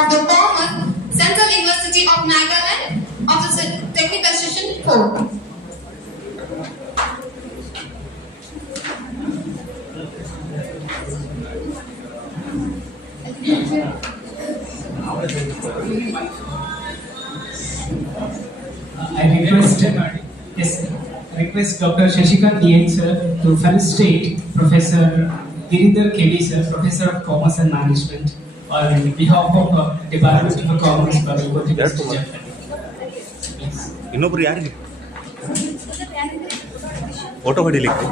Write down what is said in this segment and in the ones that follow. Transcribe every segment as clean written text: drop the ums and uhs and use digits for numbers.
of the Commerce, Central University of Nagaland, of the Technical Session 4. I request Dr. Shashikant DN sir to felicitate Professor Giridhar KD sir, Professor of Commerce and Management, on behalf of Department of Commerce, Bagalkot University Social. ಇನ್ನೊಬ್ರು ಯಾರಿಗೆ photo ಹೊಡಿಲಿಕ್ಕೆ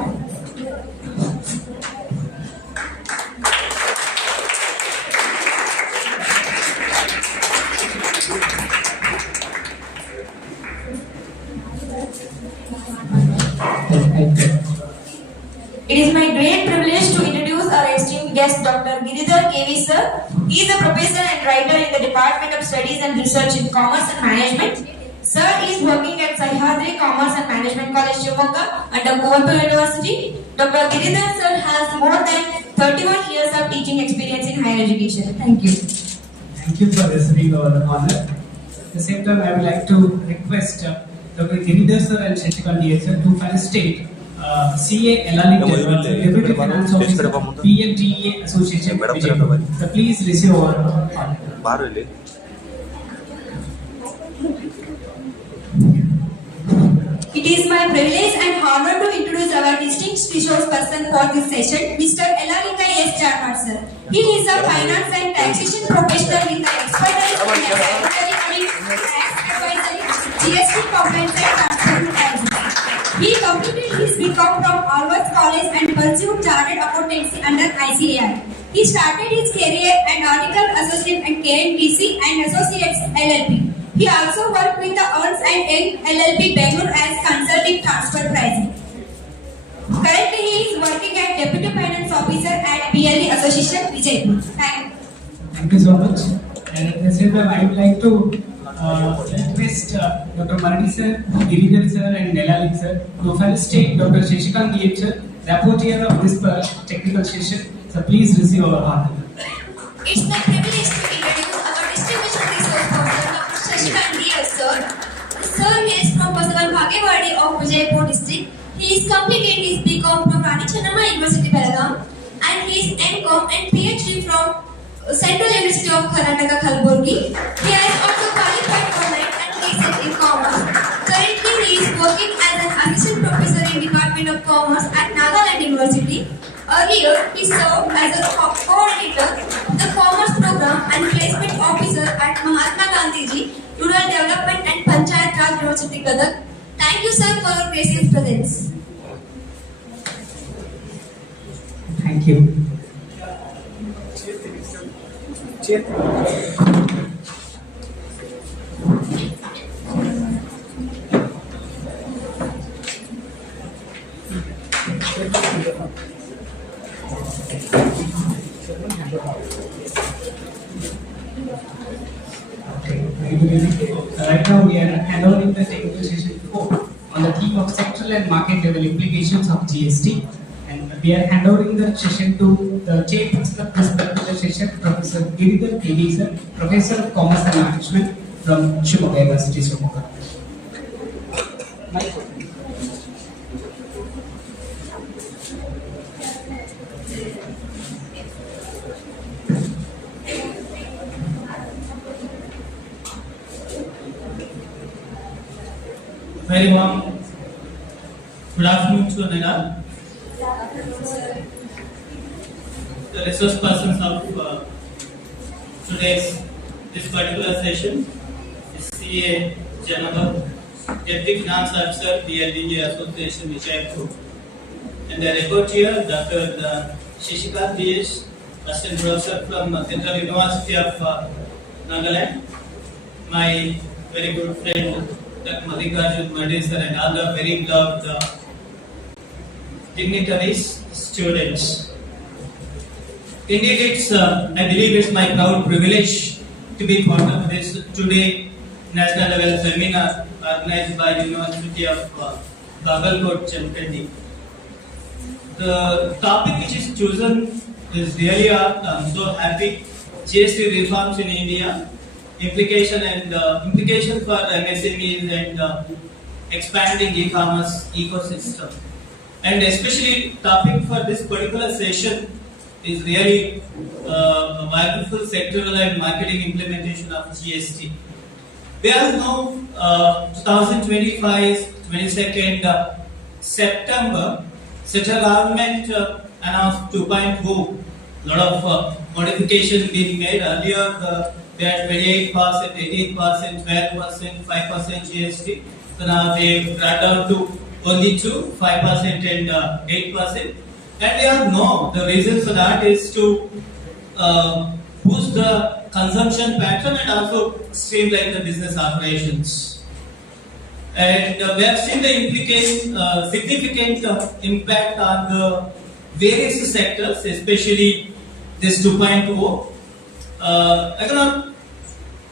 It is my great privilege to introduce our esteemed guest, Dr. Giridhar KV sir. He is a professor and writer in the Department of Studies and Research in Commerce and Management. Sir is working at Sahyadri Commerce and Management College, Shimoga, under Bagalkot University. Dr. Giridhar sir has more than 31 years of teaching experience in higher education. Thank you. Thank you for receiving our honor. At the same time, I would like to request Dr. Giridhar sir and Shashikant DN sir to felicitate CA Elalika, Deputy Finance Officer, PFGA Association, Vijaypur. So please receive our honor. It is my privilege and honor to introduce our distinguished resource person for this session, Mr. Elalika S. Charmar sir. He is a finance and taxation professional with the expertise in statutory audit, tax advisory, GST compliance and transparent pricing. He completed his BCom from Harvard College and pursued chartered accountancy under ICAI. He started his career as article associate at KNPC and Associates LLP. He also worked with the Ernst & Young LLP Bangalore as consulting transfer pricing. Currently, he is working as Deputy Finance Officer at BLE Association, Vijaypur. Thank you so much. And at the same time, I would like to request Dr. Marani sir, Giridhar sir, and Nelalik sir to felicitate Dr. Shashikant DN sir, rapporteur of this technical session. So please receive our honor. It's my privilege to introduce our distinguished resource person, Dr. Shashikant DN sir. Sir is from Basavan Bhagewadi of Vijaypur district. He is completed his BCom from Rani Chennamma University, Belgaum, and his MCom and PhD from Central University of Karnataka, Kalburgi. He has also qualified for Light and Research in Commerce. Currently, he is working as an assistant professor in Department of Commerce at Nagaland University. Earlier, he served as a co-editor of the Commerce Program and Placement Officer at Mahatma Gandhi Ji Rural Development and Panchayat Raj University, Gadag. Thank you, sir, for your gracious presence. Thank you. Right now we are handling the technical session 4 on the theme of sectoral and market level implications of GST, and we are handing the session to the chairperson of this particular session, Professor Giridhar KD sir, Professor of Commerce and Management from Shimoga University, Shimoga. Very warm good afternoon to Anila, the resource persons of this particular session is CA Janaba, Deputy Finance Officer, BLE Association, Vijaypur, and the reporter, Dr. Shashikant DN, Assistant Professor from Central University of Nagaland, my very good friend, Dr. Madhikarjun Madi sir, and all the very loved dignitaries, students. Indeed, I believe it's my proud privilege to be part of this today national level seminar organized by the University of Bagalkot University. The topic which is chosen is really I'm so happy GST reforms in India, implication for MSMEs and expanding e-commerce ecosystem. And especially topic for this particular session is really a wonderful sectoral and marketing implementation of GST. We all know 2025, 22nd September, central government announced 2.0. Lot of modification being made. Earlier we had 28%, 18%, 12%, 5% GST. So now they brought down to only 5% and 8%. And we all know the reason for that is to boost the consumption pattern and also streamline the business operations. And we have seen the significant impact on the various sectors, especially this 2.0. I cannot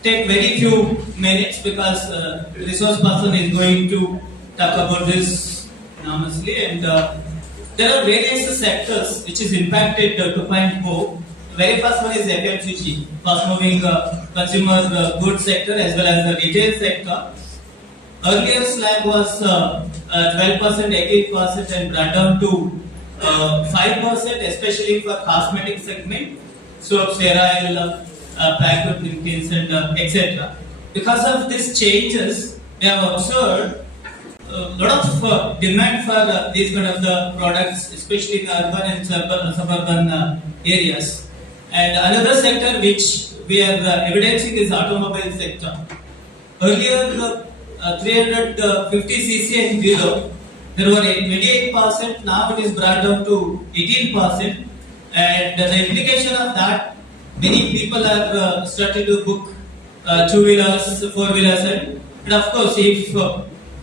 take very few minutes because the resource person is going to talk about this enormously. And there are various sectors which is impacted 2.0. The very first one is FMCG, fast moving consumer goods sector as well as the retail sector. Earlier slab was 12%, 18% and brought down to 5%, especially for cosmetic segment, soaps, hair oil, packaged drinks and etc. Because of these changes, we have observed a lot of demand for these kind of the products, especially in urban and suburban areas. And another sector which we are evidencing is automobile sector. Earlier, 350 cc and below, there were 28%. Now it is brought down to 18%. And the implication of that, many people are started to book two-wheelers, four-wheelers, and of course, if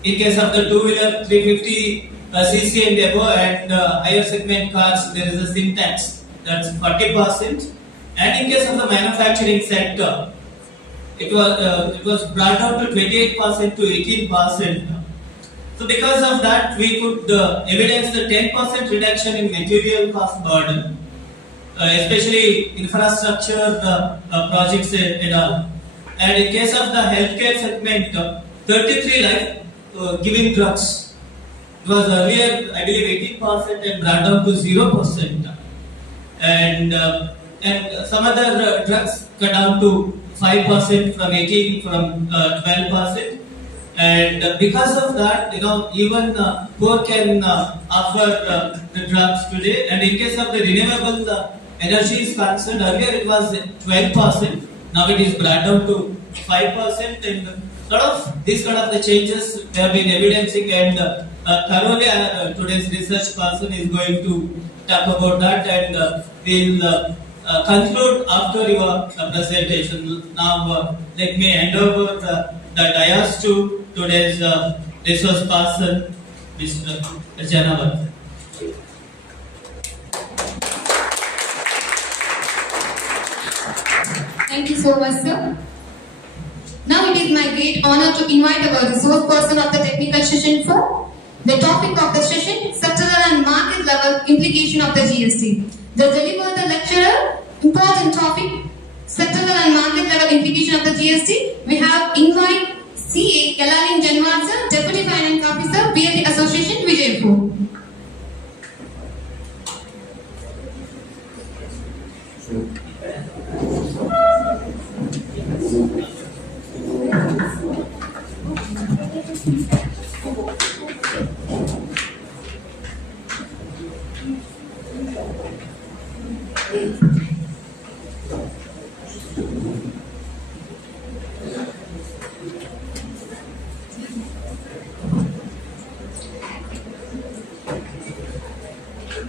in case of the two-wheeler 350 cc and above and higher segment cars, there is a SIM tax, that's 40%. And in case of the manufacturing sector, it was brought down to 28% to 18%. So because of that, we could evidence the 10% reduction in material cost burden, especially infrastructure projects and all. And in case of the healthcare segment, 33 life-giving drugs. It was earlier, I believe, 18% and brought down to 0%. And some other drugs cut down to 5% from 18 from 12%. And because of that, even poor can offer the drugs today. And in case of the renewable energy is concerned, earlier it was 12%. Now it is brought down to 5%. And a lot of these kind of the changes we have been evidencing. And thoroughly, today's research person is going to talk about that. And we'll conclude after your presentation. Now, let me hand over the dais to today's resource person, Mr. Janavat. Thank you so much, sir. Now it is my great honor to invite our resource person of the technical session 4. The topic of the session, sectoral and market level implication of the GST. The deliver the lecturer, important topic, sectoral and market level implication of the GST. We have invite CA Elaling Janwar sir, Deputy Finance Officer, BLT Association, Vijaypur.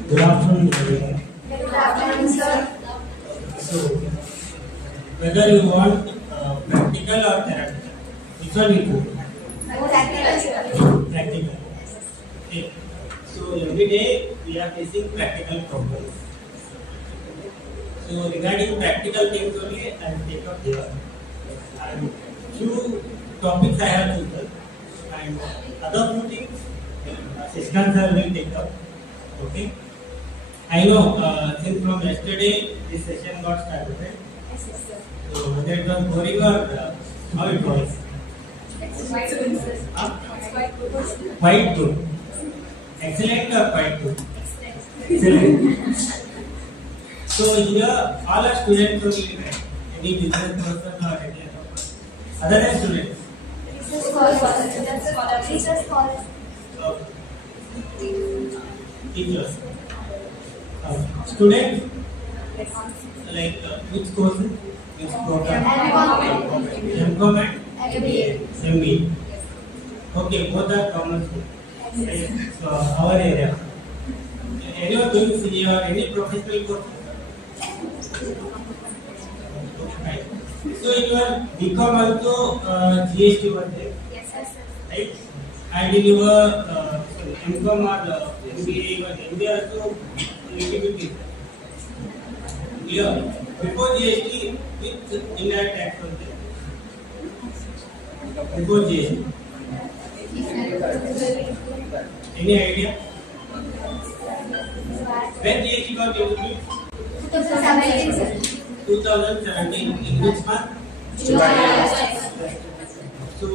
Good afternoon, everyone. Good afternoon, sir. So, whether you want practical or theoretical, which one you go? Practical. Okay. So, every day we are facing practical problems. So, regarding practical things only, I will take up here. And few topics I have chosen, and other few things assistants will take up. Okay. I know since from yesterday this session got started, So whether it was boring or how it was? Huh? Quite good. Excellent or quite good? Excellent. So here all are students only, right? Any business person or any other person? Other than students? Okay. Teachers. Students? Like which courses? Which program? MCOM and MBA. Okay, both are common schools. Right? So our area. Anyone doing CA or any professional course? Right. So in your BCom also GST was there, right? And in your MCom or MBA, your MBA also little bit different. Yeah. Before GST, with indirect tax was there. Before GST. Any idea? When GST got introduced? 2017. In which month? July. So,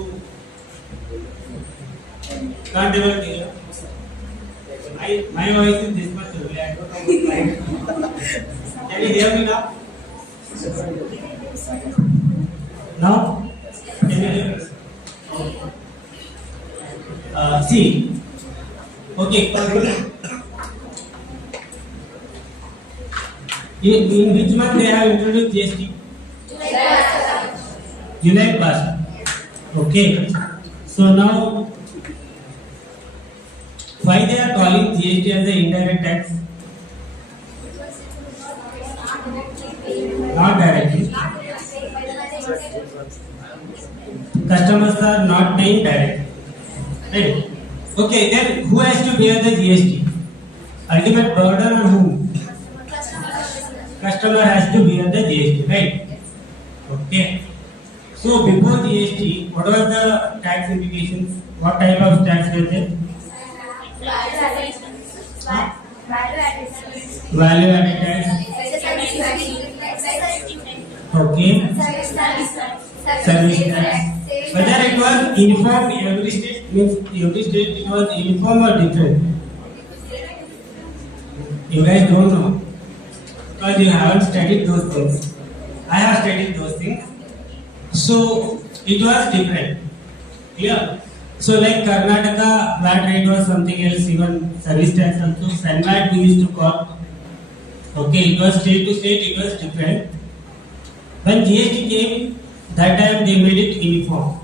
can't ever hear. My voice is this much only. I don't know what mine. Can you hear me now? Now? Can you hear me? See. Okay. In which month they have introduced GST? July past. Okay. So now, why they are calling GST as an indirect tax? Not directly. Customers are not paying directly. Right? Okay, then who has to bear the GST? Ultimate burden on whom? Customer has to bear the GST, right? Okay. So before GST, what was the tax implications? What type of tax were there? Value added tax. Okay. Service tax. Whether it was uniform every state, means every state it was uniform or different? You guys don't know because you haven't studied those things. I have studied those things. So it was different. Clear? So like Karnataka, VAT rate was something else, even service tax also, SANVAT we used to call. Okay, it was state to state, it was different. When GST came, that time they made it uniform.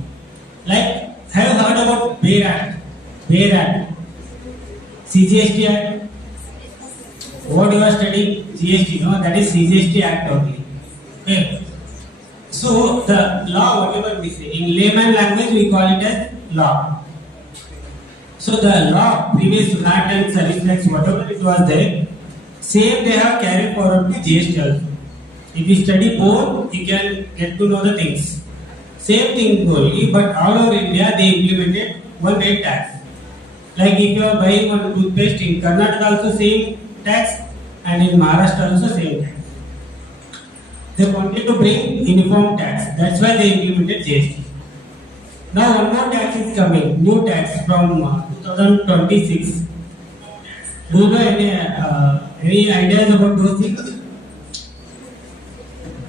Like, have you heard about Bayer Act? Bayer Act. CGST Act. What you are studying? GST, no? That is CGST Act only. Okay. So, the law, whatever we say, in layman language we call it as law. So, the law, previous VAT and service tax, whatever it was there, same they have carried forward to GST also. If you study both, you can get to know the things. Same thing only, but all over India they implemented one rate tax. Like if you are buying one toothpaste in Karnataka also same tax, and in Maharashtra also same tax. They wanted to bring uniform tax. That's why they implemented GST. Now one more tax is coming, new tax from 2026. Do you know any ideas about those things?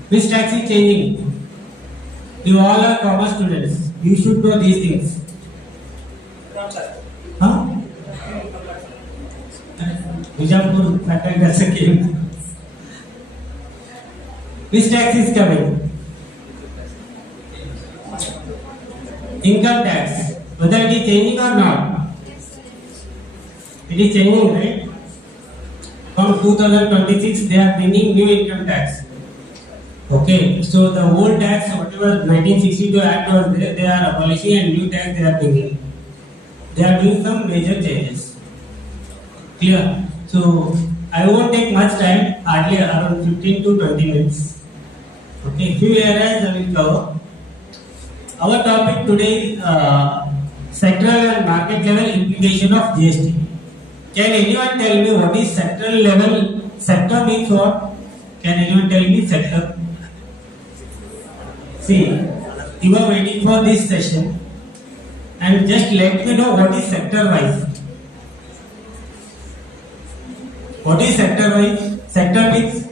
Which tax is changing? You all are commerce students. You should know these things. Huh? Bijapur faculty does came. Which tax is coming? Income tax. Whether it is changing or not? It is changing, right? From 2026, they are bringing new income tax. Okay, so the old tax, whatever 1962 Act was there, they are abolishing and new tax they are bringing. They are doing some major changes. Clear? So, I won't take much time, hardly around 15 to 20 minutes. Okay, few areas I will cover. Our topic today is sectoral and market level implication of GST. Can anyone tell me what is sectoral level? Sector means what? Can anyone tell me sector? See, you are waiting for this session and just let me know what is sector wise. What is sector wise? Sector means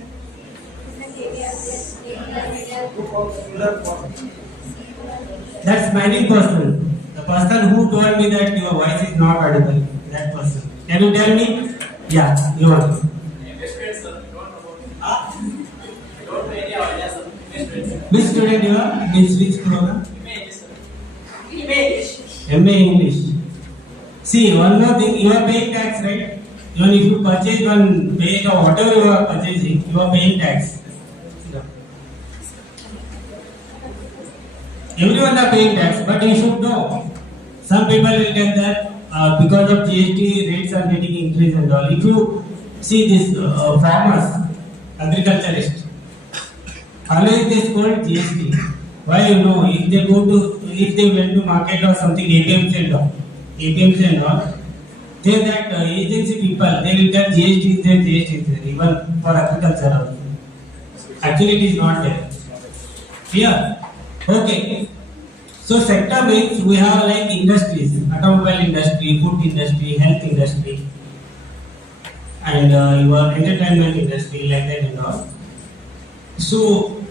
that's many person. The person who told me that your voice is not audible. That person. Can you tell me? Yeah, you are. Which student you are? Which program? MA English. See, one more thing, you are paying tax, right? Even if you purchase one page or whatever you are purchasing, you are paying tax. Everyone are paying tax, but you should know. Some people will get that because of GST rates are getting increased and all. If you see this farmers, agriculturalists, always they scold GST. Why you know? If they went to market or something, APMs and all, they that agency people, they will get GST is there, even for agriculture also. Actually, it is not there. Clear? Okay. So sector means we have like industries, automobile industry, food industry, health industry, and your entertainment industry, like that and all. So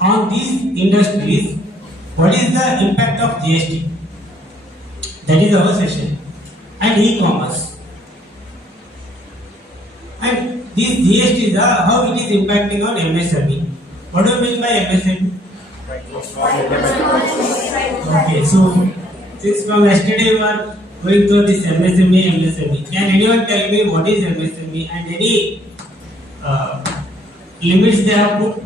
on these industries, what is the impact of GST? That is our session. And e-commerce. And these GSTs are how it is impacting on MSME. What do you mean by MSME? Okay, so since from yesterday we are going through this MSME. Can anyone tell me what is MSME and any limits they have put?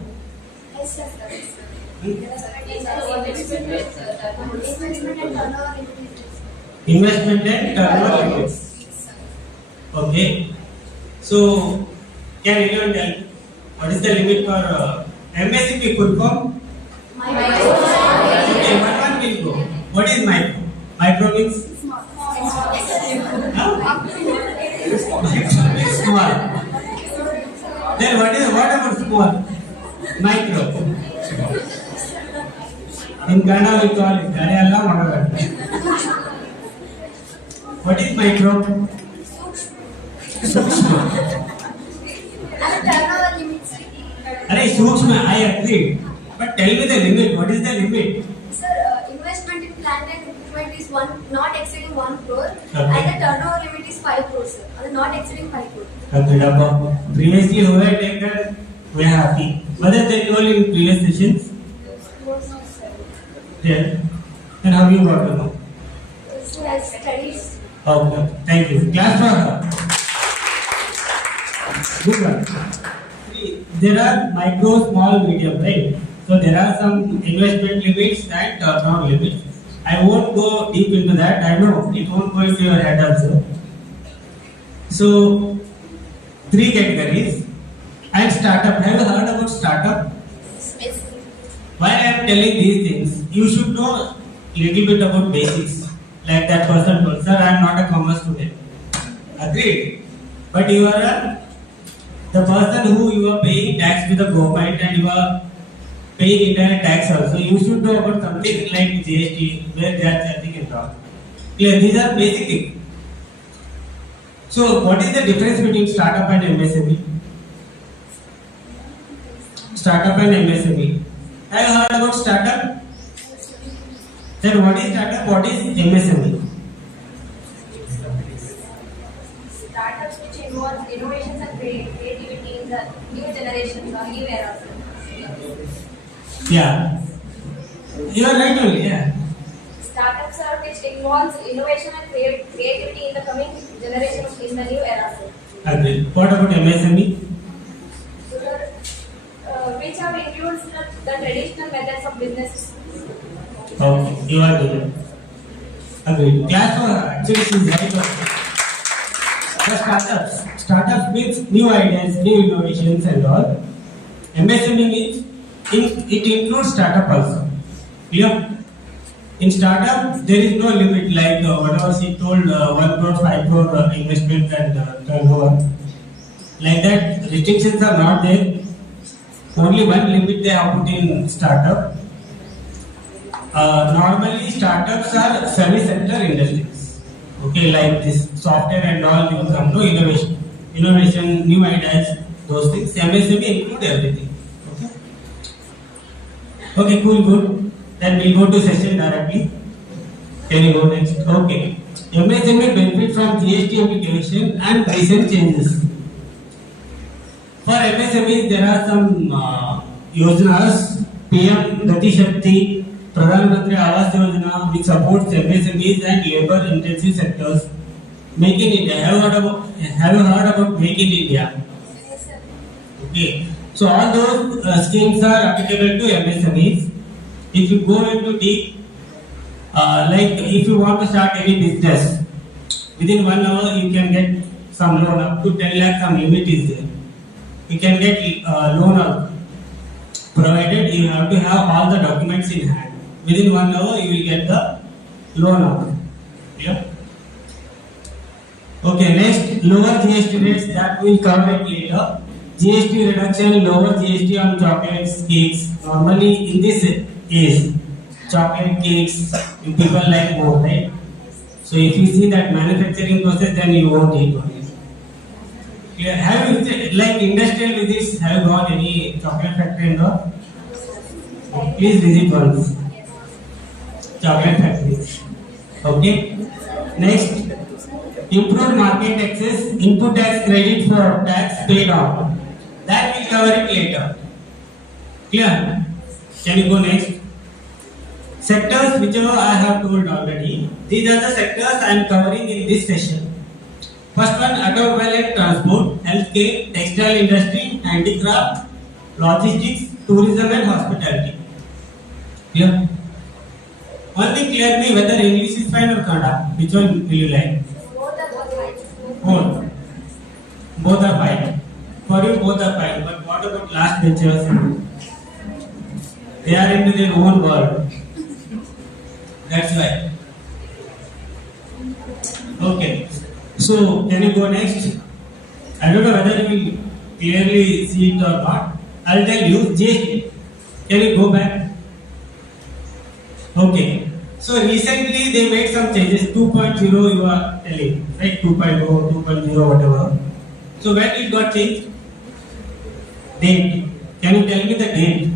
Investment and turnover limits. Okay. So, can anyone tell me what is the limit for MSME full form? Okay, one will go. What is micro? Micro means? Small. Then what about small? Micro. In Kannada we call it Gadayalla Madagar. What is micro? Sukshma. Arey, Sukshma, I agree. But tell me the limit. What is the limit? Sir, investment in plant and equipment is not exceeding 1 crore, Okay. and the turnover limit is 5 crores, sir. Not exceeding 5 crore. Okay, Dabba. Previously, who had taken, we are happy. What did they told in previous sessions? Yeah. And how you got to know? So, as studies. Okay, thank you. Class for her. Good one. There are micro, small, medium, right? So there are some investment limits and turnover limits. I won't go deep into that. I know it won't go into your head also. So 3 categories. And startup. Have you heard about startup? Yes. Why I am telling these things? You should know little bit about basics. Like that person told, sir, I am not a commerce student. Agreed. But you are the person who you are paying tax to the government and you are paying indirect tax also. You should know about something like GST, where they are charging and all. Clear? These are basic things. So, what is the difference between startup and MSME? Startup and MSME. Have you heard about startup? Then what is startup? What is MSME? Startups which involve innovations and creativity in the new generations or new eras. Yeah. You are right only, yeah. Startups are which involves innovation and creativity in the coming generations in the new era. Agreed. What about MSME? Which have includes the traditional methods of business. Okay, you are good. Agreed. Class for her. Actually, she is right. The startups. Startups means new ideas, new innovations and all. MSME means it includes startup also. Clear? In startup, there is no limit like whatever she told 1 crore, 5 crore investment and turnover. Like that, restrictions are not there. Only one limit they have put in startup. Normally startups are semi-sector industries. Okay, like this software and all will come to innovation, new ideas, those things. MSME include everything. Okay. Okay, cool, good. Then we'll go to session directly. Can you go next? Okay. MSME benefit from GST application and recent changes. For MSMEs, there are some yojanas, PM Gati Shakti, Pradhan Mantri Awas Yojana, which supports MSMEs and labor-intensive sectors. Make in India. Have you heard about Make in India? Okay. So all those schemes are applicable to MSMEs. If you go into deep, like if you want to start any business, within 1 hour you can get some loan up to 10 lakh. Some limit is there. You can get loan up, provided you have to have all the documents in hand. Within 1 hour you will get the loan up. Yeah. Okay, next, lower GST rates, that we will cover it later. GST reduction, lower GST on chocolates, cakes. Normally in this age, chocolate cakes, people like more, right? So if you see that manufacturing process, then you won't eat one. Yeah. Have you, like industrial visits, have you gone any chocolate factory and all? Please visit once. Chocolate factories. Okay. Next, improved market access, input tax credit for tax paid on. That we'll cover it later. Clear? Can you go next? Sectors whichever I have told already. These are the sectors I am covering in this session. First one, automobile and transport, healthcare, textile industry, handicraft, logistics, tourism and hospitality. Clear? Only clear me whether English is fine or Kannada. Which one will you like? Both. Both are fine. For you, both are fine. But what about last benchers? They are into their own world. That's why. Okay. So, can you go next? I don't know whether you will clearly see it or not. I'll tell you. GST. Can you go back? Okay. So, recently they made some changes. 2.0 you are telling. Right? 2.0, 2.0, whatever. So, when it got changed? Date. Can you tell me the date?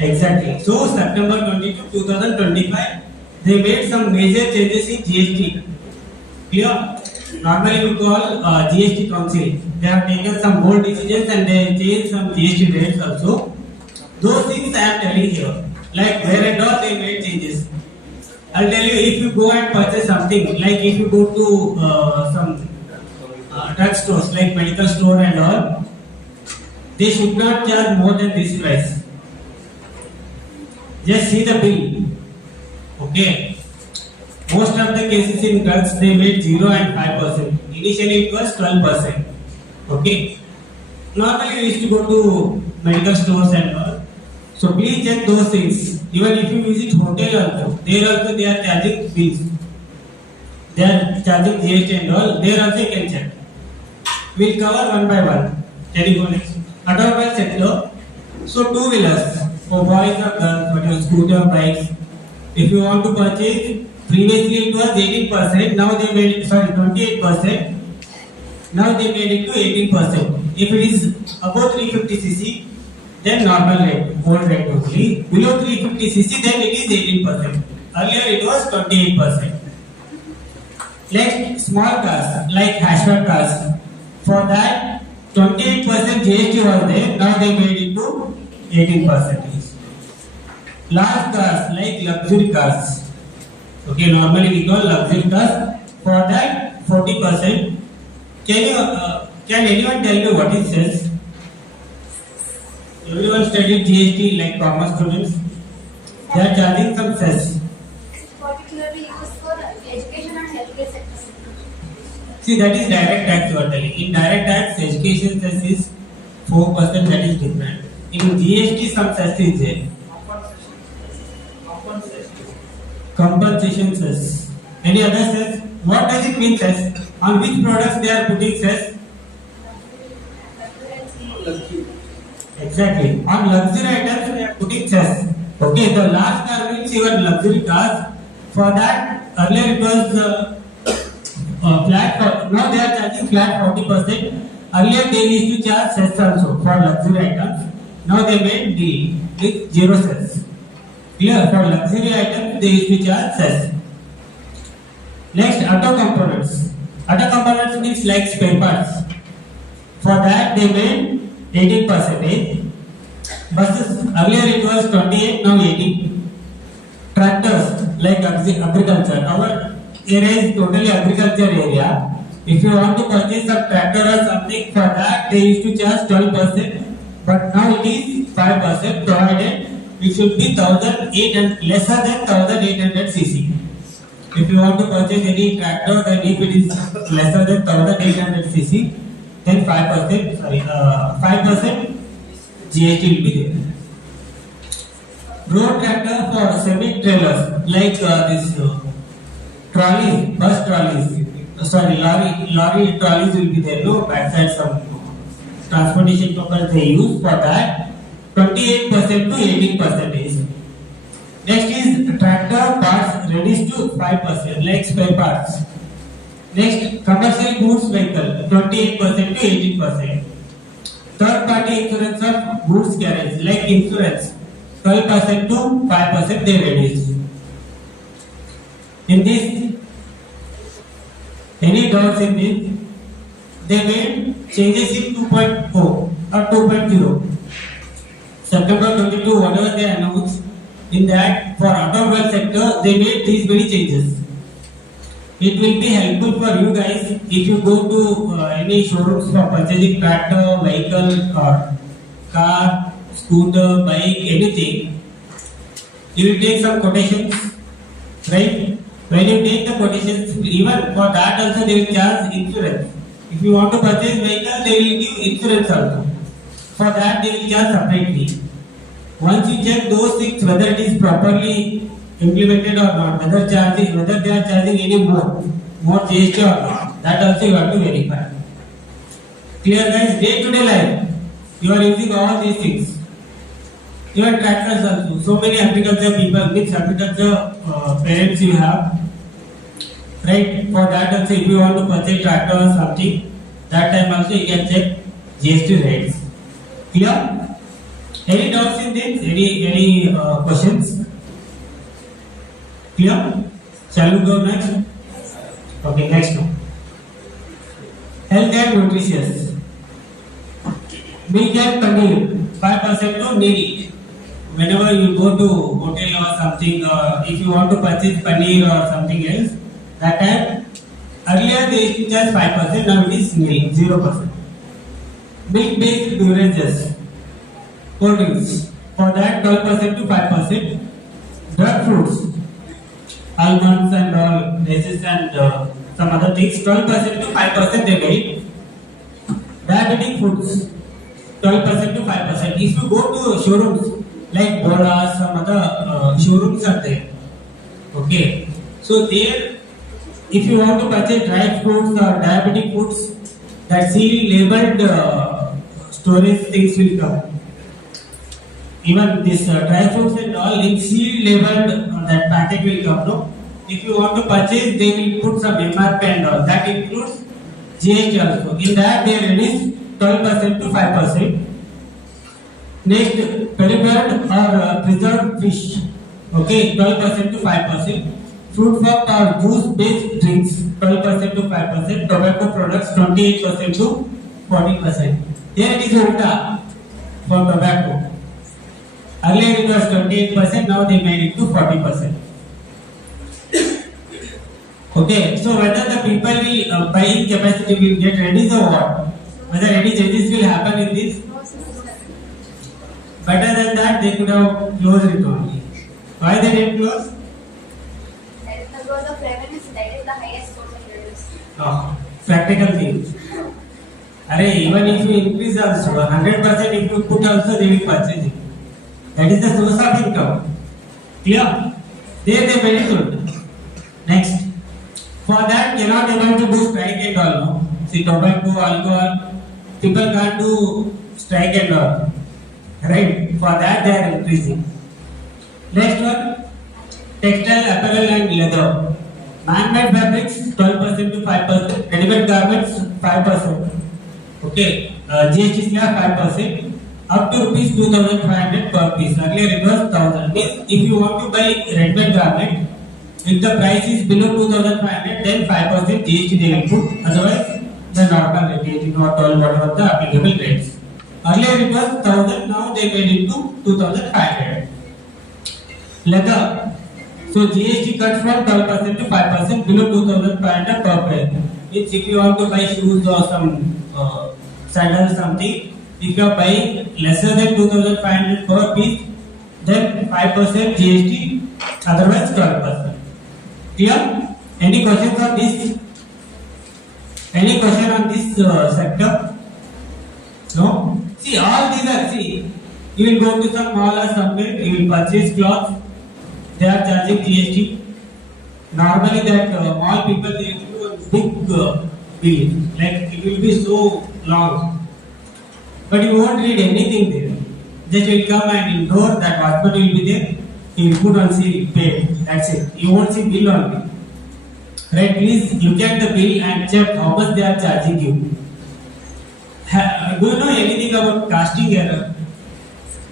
Exactly. So, September 22, 2025. They made some major changes in GST. Clear? Normally we call GST Council. They have taken some bold decisions and they changed some GST rates also. Those things I am telling here. Like where and all they made changes. I'll tell you, if you go and purchase something, like if you go to some drug stores like medical store and all, they should not charge more than this price. Just see the bill. Okay. Most of the cases in drugs they made 0 and 5%. Initially it was 12%. Okay. Normally we used to go to medical stores and all. So please check those things. Even if you visit hotel also, there they are charging bills. They are charging GST and all. There also you can check. We'll cover one by one. Can you go next? Automobile sector. So two-wheelers for boys or girls, but your scooter, bikes. If you want to purchase, previously it was 18%, now they made it, 28%, now they made it to 18%. If it is above 350cc, then normal rate, old rate only. Below 350cc, then it is 18%. Earlier it was 28%. Next, small cars, like hatchback cars. For that, 28% GST was there, now they made it to 18%. Large cars, like luxury cars. Okay, normally we call luxury cars. For that, 40%. Can anyone tell me what is cess? Everyone studied GST like commerce students. They are charging some cess. It's particularly used for education and healthcare sectors. See, that is direct tax you are telling. In direct tax, education cess is 4%, that is different. In GST, some cess is there. Compensation cess. Any other cess? What does it mean cess? On which products they are putting cess? Exactly. On luxury items, we are putting cess. Okay, the last car means your luxury cars. For that, earlier it was flat. Now they are charging flat 40%. Earlier they used to charge cess also for luxury items. Now they made the with zero cess. Clear? For luxury items, they used to charge cess. Next, auto components. Auto components means like spare parts. For that, they made 18%. Buses, earlier it was 28, now 18. Tractors, like agriculture. Our area is totally agriculture area. If you want to purchase a tractor or something, for that they used to charge 12%. But now it is 5%, provided it should be 1,800, lesser than 1,800 cc. If you want to purchase any tractor, then if it is lesser than 1,800 cc, then 5% GST will be there. Road tractor for semi-trailers, like this trolleys, bus trolleys, lorry trolleys will be there. No, backside some transportation purpose they use for that. 28% to 18%. Next is tractor parts reduced to 5%, like spare parts. Next, commercial goods vehicle, 28% to 18%. Third party insurance of goods carriage, like insurance, 12% to 5% they reduce. In this, any doubts in this? They made changes in 2.0 or 2.0. September 22, whatever they announced, in that for automobile sector, they made these many changes. It will be helpful for you guys if you go to any showrooms for purchasing tractor, vehicle or car, scooter, bike, anything. You will take some quotations, right? When you take the quotations, even for that also they will charge insurance. If you want to purchase vehicle, they will give insurance also. For that they will charge separately. Once you check those things, whether it is properly implemented or not, whether they are charging any more GST or not, that also you have to verify. Clear guys, day to day life, you are using all these things. Even tractors also, so many agriculture people, mixed agriculture parents you have, right? For that also, if you want to purchase tractor or something, that time also you can check GST rates. Clear? Any doubts in this? Any questions? Clear? Shall we go next? Okay, next one. Health and nutritious. Milk and paneer, 5% to needy. Whenever you go to hotel or something, if you want to purchase paneer or something else, that time earlier they used to charge 5%, now it is nil, 0%. Milk-based beverages, cold drinks, for that 12% to 5%. Drug fruits, almonds and all, raisins and some other things, 12% to 5% they made. Diabetic foods, 12% to 5%. If you go to showrooms like Bola, some other showrooms are there. Okay, so there, if you want to purchase dry fruits or diabetic foods, that seal labeled storage things will come. Even this dry fruits and all in seal labeled that packet will come. No? If you want to purchase, they will put some MRP and all. That includes GST also. In that they reduce 12% to 5%. Next, prepared or preserved fish. Okay, 12% to 5%. Fruit formed or juice-based drinks, 12% to 5%. Tobacco products, 28% to 14%. Here it is ulta for tobacco. Earlier it was 28%, now they made it to 40%. Okay, so whether the people will buying capacity will get ready or what? Whether any changes will happen in this? Better than that, they could have closed it only. Why they didn't close? That is the growth of revenue, that is the highest source of revenue. Oh, practical things. Even if you increase also, 100% if you put also, they will purchase it. That is the source of income. Clear? There they made it good. Next. For that, cannot able to do strike and all. No? See, tobacco, alcohol, people can't do strike and all. Right? For that they are increasing. Next one, textile, apparel and leather. Man-made fabrics 12% to 5%. Ready-made garments 5%. Okay, GST slab 5%. Up to rupees 2,500 per piece. Earlier it was 1,000. Means if you want to buy ready-made garment, if the price is below 2,500, then 5% GST they will put. Otherwise, the normal rate, 18 or 12, whatever the applicable rates. Earlier it was 1,000. Now they made it to 2,500. Leather. So GST cuts from 12% to 5% below 2,500 per pair. Means if you want to buy shoes or some sandals something, if you are buying lesser than 2,500 per piece, then 5% GST, otherwise 12%. Clear? Any questions on this? Any question on this sector? No? See, all these are, see, you will go to some mall or somewhere, you will purchase clothes, they are charging GST. Normally that mall people, they will do a big bill, like it will be so long. But you won't read anything there. Just will come and ignore that husband will be there, he will put on seal, paid, that's it. You won't see bill only. Right, please look at the bill and check how much they are charging you. Do you know anything about casting error?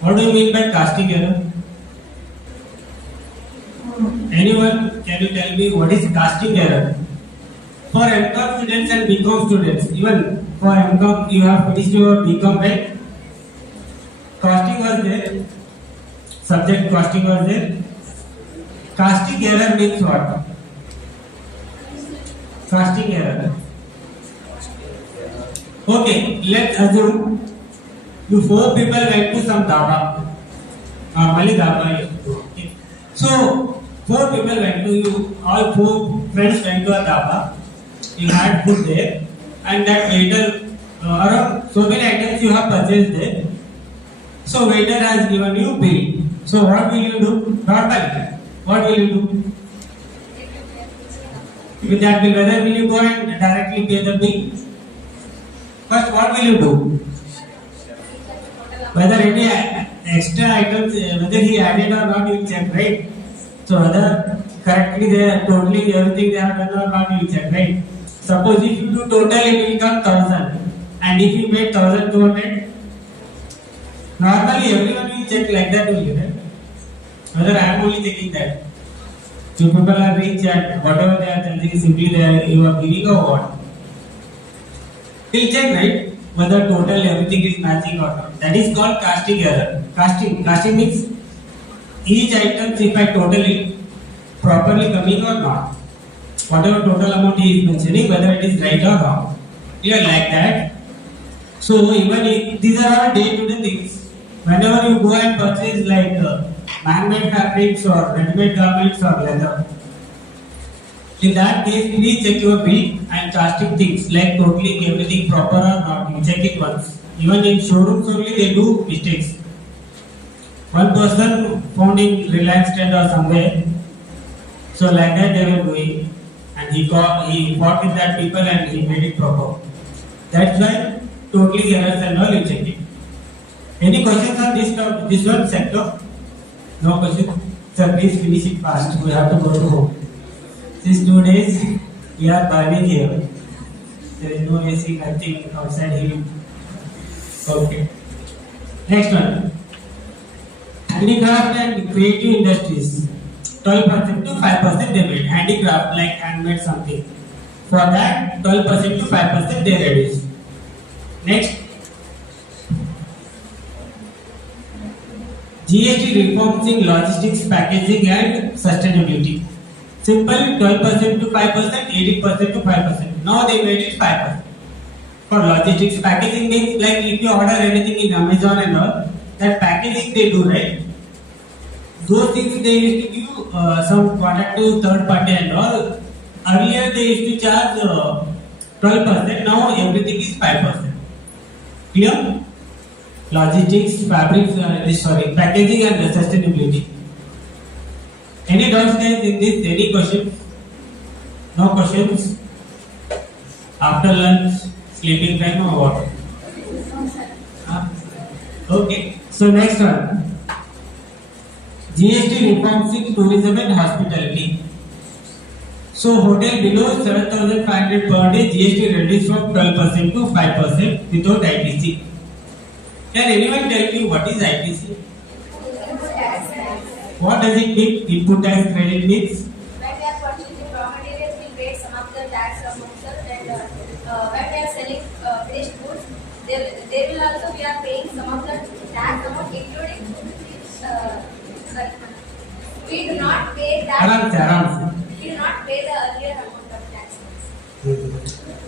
What do you mean by casting error? Anyone, can you tell me what is casting error? For MCOM students and BCom students, even for MCOM you have finished your BCom, right? Casting was there, subject casting was there. Casting error means what? Casting error. Okay, let's assume you 4 people went to some dhaba. Normally dhaba is to do. Okay. So 4 people went to you, all 4 friends went to a dhaba. You had food there, and that waiter around so many items you have purchased there. So waiter has given you bill. So what will you do? Normally, what will you do? With that bill, whether will you go and directly pay the bill? First, what will you do? Whether any extra items, whether he added or not, you will check, right? So whether correctly they are totally everything they have done or not, you will check, right? Suppose if you do total, it will come 1,000, and if you made 1,200, normally everyone will check like that only, right? Whether I am only checking that. Two people are rich and whatever they are telling simply they are, you are giving or what? We'll check, right? Whether total everything is matching or not. That is called casting error. Casting means each item if I total it properly coming or not. Whatever total amount he is mentioning, whether it is right or wrong. Clear like that. So even if these are all day-to-day things. Whenever you go and purchase like man-made fabrics or ready-made garments or leather, in that case, please check your bill and casting things like totaling everything proper or not. You check it once. Even in showrooms only they do mistakes. One person found in Reliance Trend or somewhere, so like that they were doing, and he fought with that people and he made it proper. That's why totally errors and all you check it. Any questions on this one sector? No question? Sir, please finish it fast. We have to go to home. Since 2 days we are burning here. There is no AC, nothing outside here. Okay. Next one. Handicraft and creative industries. 12% to 5% they made. Handicraft like handmade something. For that 12% to 5% they reduce. Next. GST reforms in logistics, packaging and sustainability. Simple 12% to 5%, 18% to 5%. Now they made it 5%. For logistics, packaging means like if you order anything in Amazon and all, that packaging they do, right? Those things they used to give some contact to third party and all. Earlier they used to charge 12%, now everything is 5%. Clear? Logistics, fabrics, packaging and sustainability. Any doubts guys in this? Any questions? No questions? After lunch, sleeping time or what? Okay. So next one. GST reforms in tourism and hospitality. So hotel below 7,500 per day, GST reduced from 12% to 5% without ITC. Can anyone tell me what is ITC? What does it mean? Input tax credit means? When they are purchasing raw materials, we pay some of the tax amount, sir, and when they are selling finished goods, they will also we are paying some of the tax amount, including we do not pay that. Aram. We do not pay the earlier amount of tax.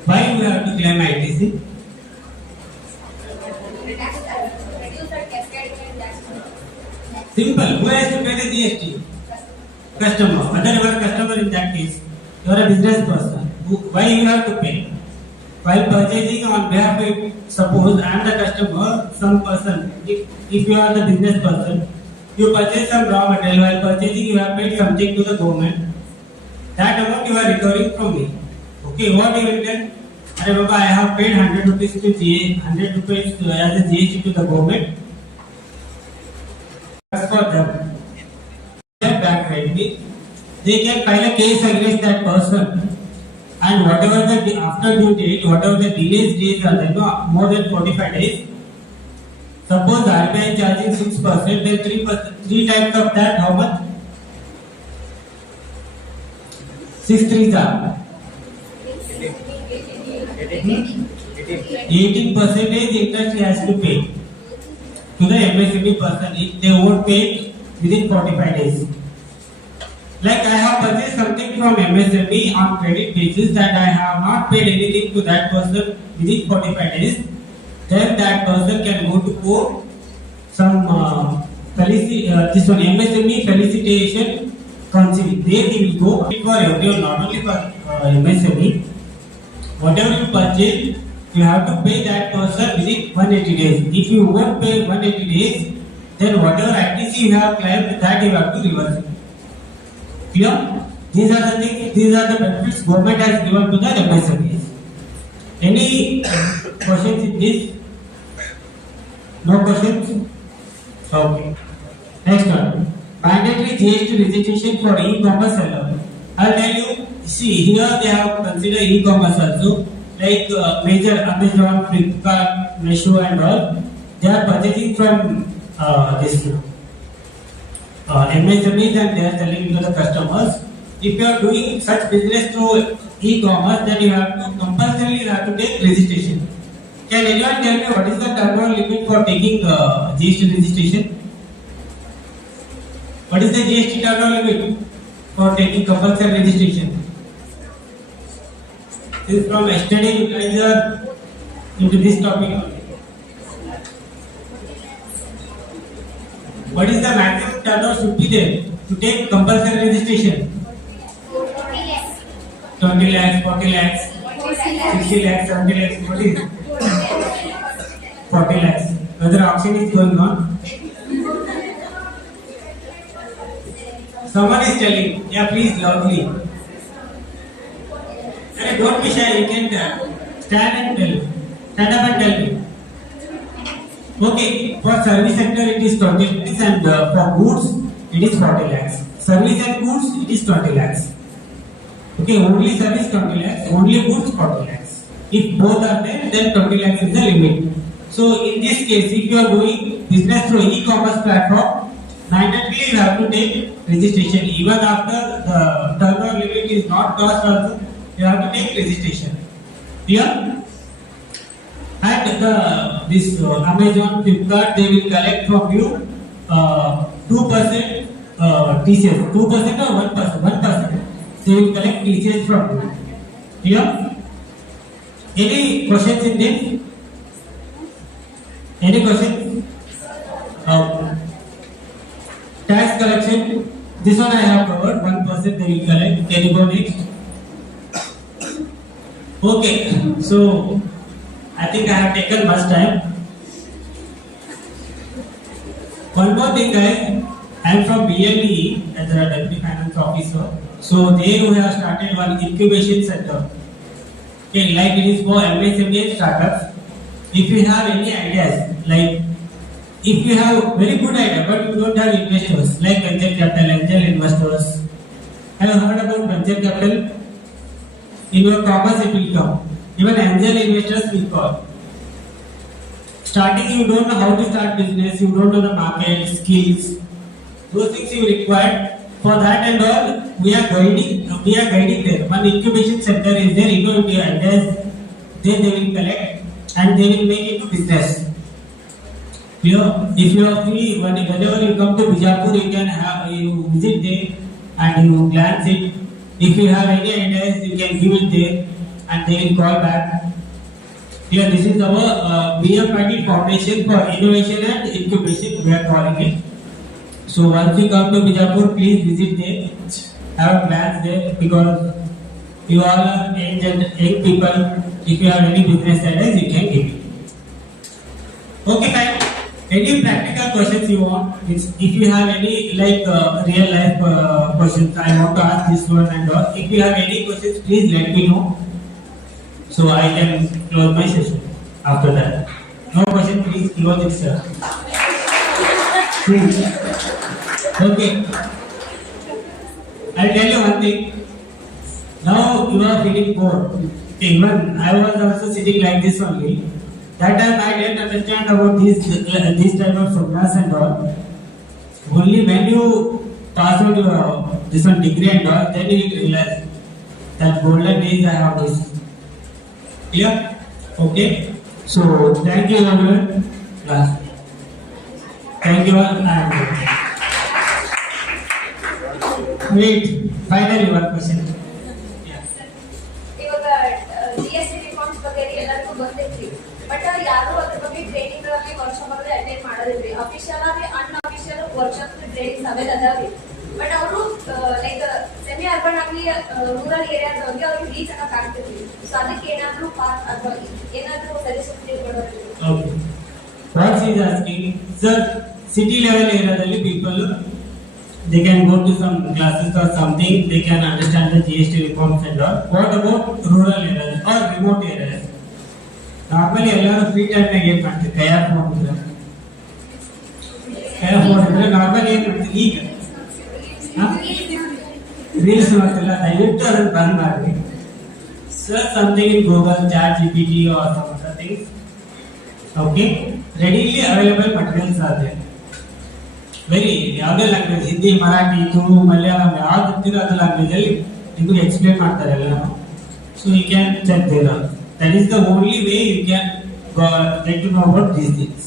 Why we have to claim ITC? The tax reduce the cascading and tax. Simple. Who has to pay the GST? Customer. Other customer in that case. You are a business person. Why you have to pay? While purchasing on behalf of, suppose I am the customer, some person. If you are the business person, you purchase some raw material. While purchasing, you have paid something to the government. That amount you are recovering from me. Okay, what you will tell? Arey Baba, I have paid 100 rupees to GST, 100 rupees as a GST to the government. As for them, back right, they can file a case against that person, and whatever the after due date, whatever the delays days are there, no, more than 45 days. Suppose RBI is charging 6%, then 3%, 3 times of that, how much? 6 3s are 18% interest he has to pay to the MSME person if they won't pay within 45 days. Like I have purchased something from MSME on credit basis that I have not paid anything to that person within 45 days, then that person can go to court. Some this one MSME felicitation council. There he will go for everyone, not only for MSME. Whatever you purchase, you have to pay that person within 180 days. If you won't pay 180 days, then whatever ITC you have claimed, that you have to reverse it. Clear? These are the things, these are the benefits government has given to the MSMEs. Any questions in this? No questions? Okay. Next one. Mandatory GST registration for e-commerce seller. I'll tell you, see here they have considered e-commerce also, like major Amazon, Flipkart, Meesho and all. They are purchasing from this MSMEs and they are selling to the customers. If you are doing such business through e-commerce, then you have to compulsorily take registration. Can anyone tell me what is the turnover limit for taking GST registration? What is the GST turnover limit for taking compulsory registration? Since from yesterday you guys are into this topic only. What is the maximum turnover should be there to take compulsory registration? 20 lakhs, 40 lakhs, 60 lakhs, 70 lakhs, what is it? 40 lakhs. Whether auction is going on? Someone is telling, yeah, please loudly. And don't be shy, you can stand and tell. Stand up and tell me. Okay, for service sector it is 20 lakhs and for goods it is 40 lakhs. Service and goods it is 20 lakhs. Okay, only service 20 lakhs, only goods 40 lakhs. If both are there, then 20 lakhs is the limit. So in this case, if you are doing business through e-commerce platform, mandatorily you have to take registration. Even after the turnover limit is not crossed also, you have to take registration. Clear? And this Amazon, Flipkart, they will collect from you 2% TCS, 2% or 1%, 1%. They will collect TCS from you. Clear? Any questions in this? Any questions? Tax collection. This one I have covered. 1% they will collect. Can you go next? Okay. So I think I have taken much time. One more thing, guys. I am from BLE as a Deputy Finance Officer. So they have started one incubation center. Okay, like it is for MSME and startups. If you have any ideas, like if you have very good idea but you don't have investors like venture capital, angel investors. Have you heard about venture capital? In your commerce it will come. Even angel investors will call. Starting you don't know how to start business, you don't know the market, skills. Those things you require. For that and all, we are guiding there. One incubation center is there, innovative ideas, they will collect and they will make it to business. If you are free, whenever you come to Bijapur, you visit there and you glance it. If you have any ideas, you can give it there and they will call back. Here, this is our BM Patil Foundation for Innovation and Incubation, we are calling it. So once you come to Bijapur, please visit there, have a glance there because you all are young people. If you have any business ideas, you can give it. Okay, fine. Any practical questions you want? If you have any real life questions, I want to ask this one and all. If you have any questions, please let me know. So I can close my session after that. No question, please close it, sir. Okay. I'll tell you one thing. Now you are feeling bored. Even I was also sitting like this only. That time I didn't understand about these type of formulas and all. Only when you pass out your this one degree and all, then you will realize that golden days I have this. Clear? Okay. So thank you everyone. Last. Thank you all and wait. Finally one question. ಇವಾಗ GST reforms ಬಗ್ಗೆ ಎಲ್ಲರಿಗೂ ಗೊತ್ತೈತ್ರಿ but ಯಾರು ಅದ್ರ ಬಗ್ಗೆ training ಗಳಲ್ಲಿ ವರ್ಷ ಬರದೆ attend ಮಾಡೋದಿಲ್ರಿ official ಆಗಿ ಅನ್ಅಫಿಷಿಯಲ್ ವರ್ಷಕ್ಕೆ ಟ್ರೈನಿಂಗ್ಸ್ ಅವೆಲ್ಲ ಅದಾವ್ರಿ ಬಟ್ ಅವರು ಲೈಕ್ ಸೆಮಿ ಅರ್ಬನ್ ಆಗಲಿ ರೂರಲ್ ಏರಿಯಾದವ್ರಿಗೆ ಅವ್ರಿಗೆ ರೀಚ್ ಆಗಕ್ ಆಗ್ತೈತಿ ಸೊ ಅದಕ್ಕೆ ಏನಾದ್ರು ಪಾರ್ಟ್ ಅಥವಾ ಏನಾದ್ರು ಸಜೆಷನ್ ಕೊಡೋದು. Okay. What she is asking, sir, city level area people they can go to some classes or something, they can understand the GST reforms and all. What about rural areas or remote areas? Normally, ಎಲ್ಲರೂ free time ನಾಗ ಏನು ಮಾಡ್ತೀವಿ? ಕೈಯಾಗ phone ಇದ್ರೆ normally ಏನು ಮಾಡ್ತೀವಿ? ಈಗ reels ಮಾಡ್ತಿಲ್ಲ, ದಯವಿಟ್ಟು ಅದನ್ನು ಬಂದ್ ಮಾಡಿ. Search something in Google, Chat GPT or some other things. Okay, readily available materials are there. Very ಯಾವುದೇ ಲ್ಯಾಂಗ್ವೇಜ್ ಹಿಂದಿ ಮರಾಠಿ ತುಳು ಮಲಯಾಳಂ ಯಾವ್ದು ಇರ್ತೀರೋ ಅದು ಲ್ಯಾಂಗ್ವೇಜಲ್ಲಿ ನಿಮಗೆ ಎಕ್ಸ್ಪ್ಲೇನ್ ಮಾಡ್ತಾರೆ ಎಲ್ಲನೂ. So you can check there. That is the only way you can get to know about these things.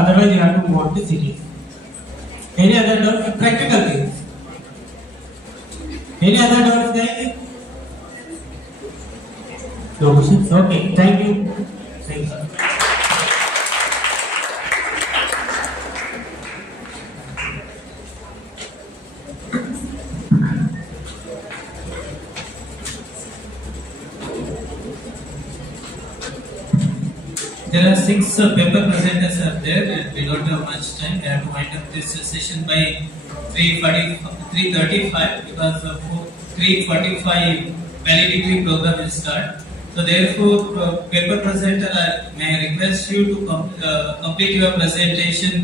Otherwise you have to go to cities. Any other doubts? Practical things. Any other doubts, guys? No questions? Okay, thank you. Thank you. There are 6 paper presenters are there and we don't have much time. We have to wind up this session by 3:35 because 3:45 validity program will start. So therefore, paper presenter, may I request you to complete your presentation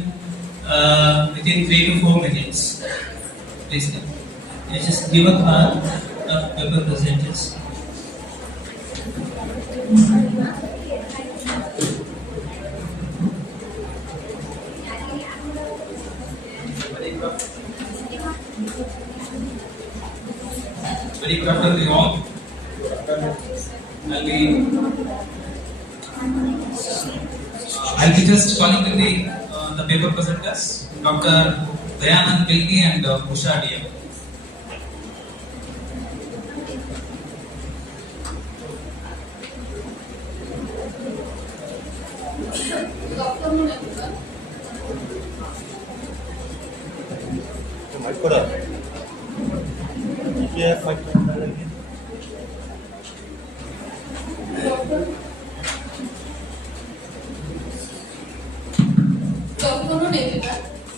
within 3 to 4 minutes. Please, you just give a call of paper presenters. Very good afternoon, all. I'll be just calling in the paper presenters, Dr. Dayanand Bilgi and Usha DM. Good afternoon, everyone.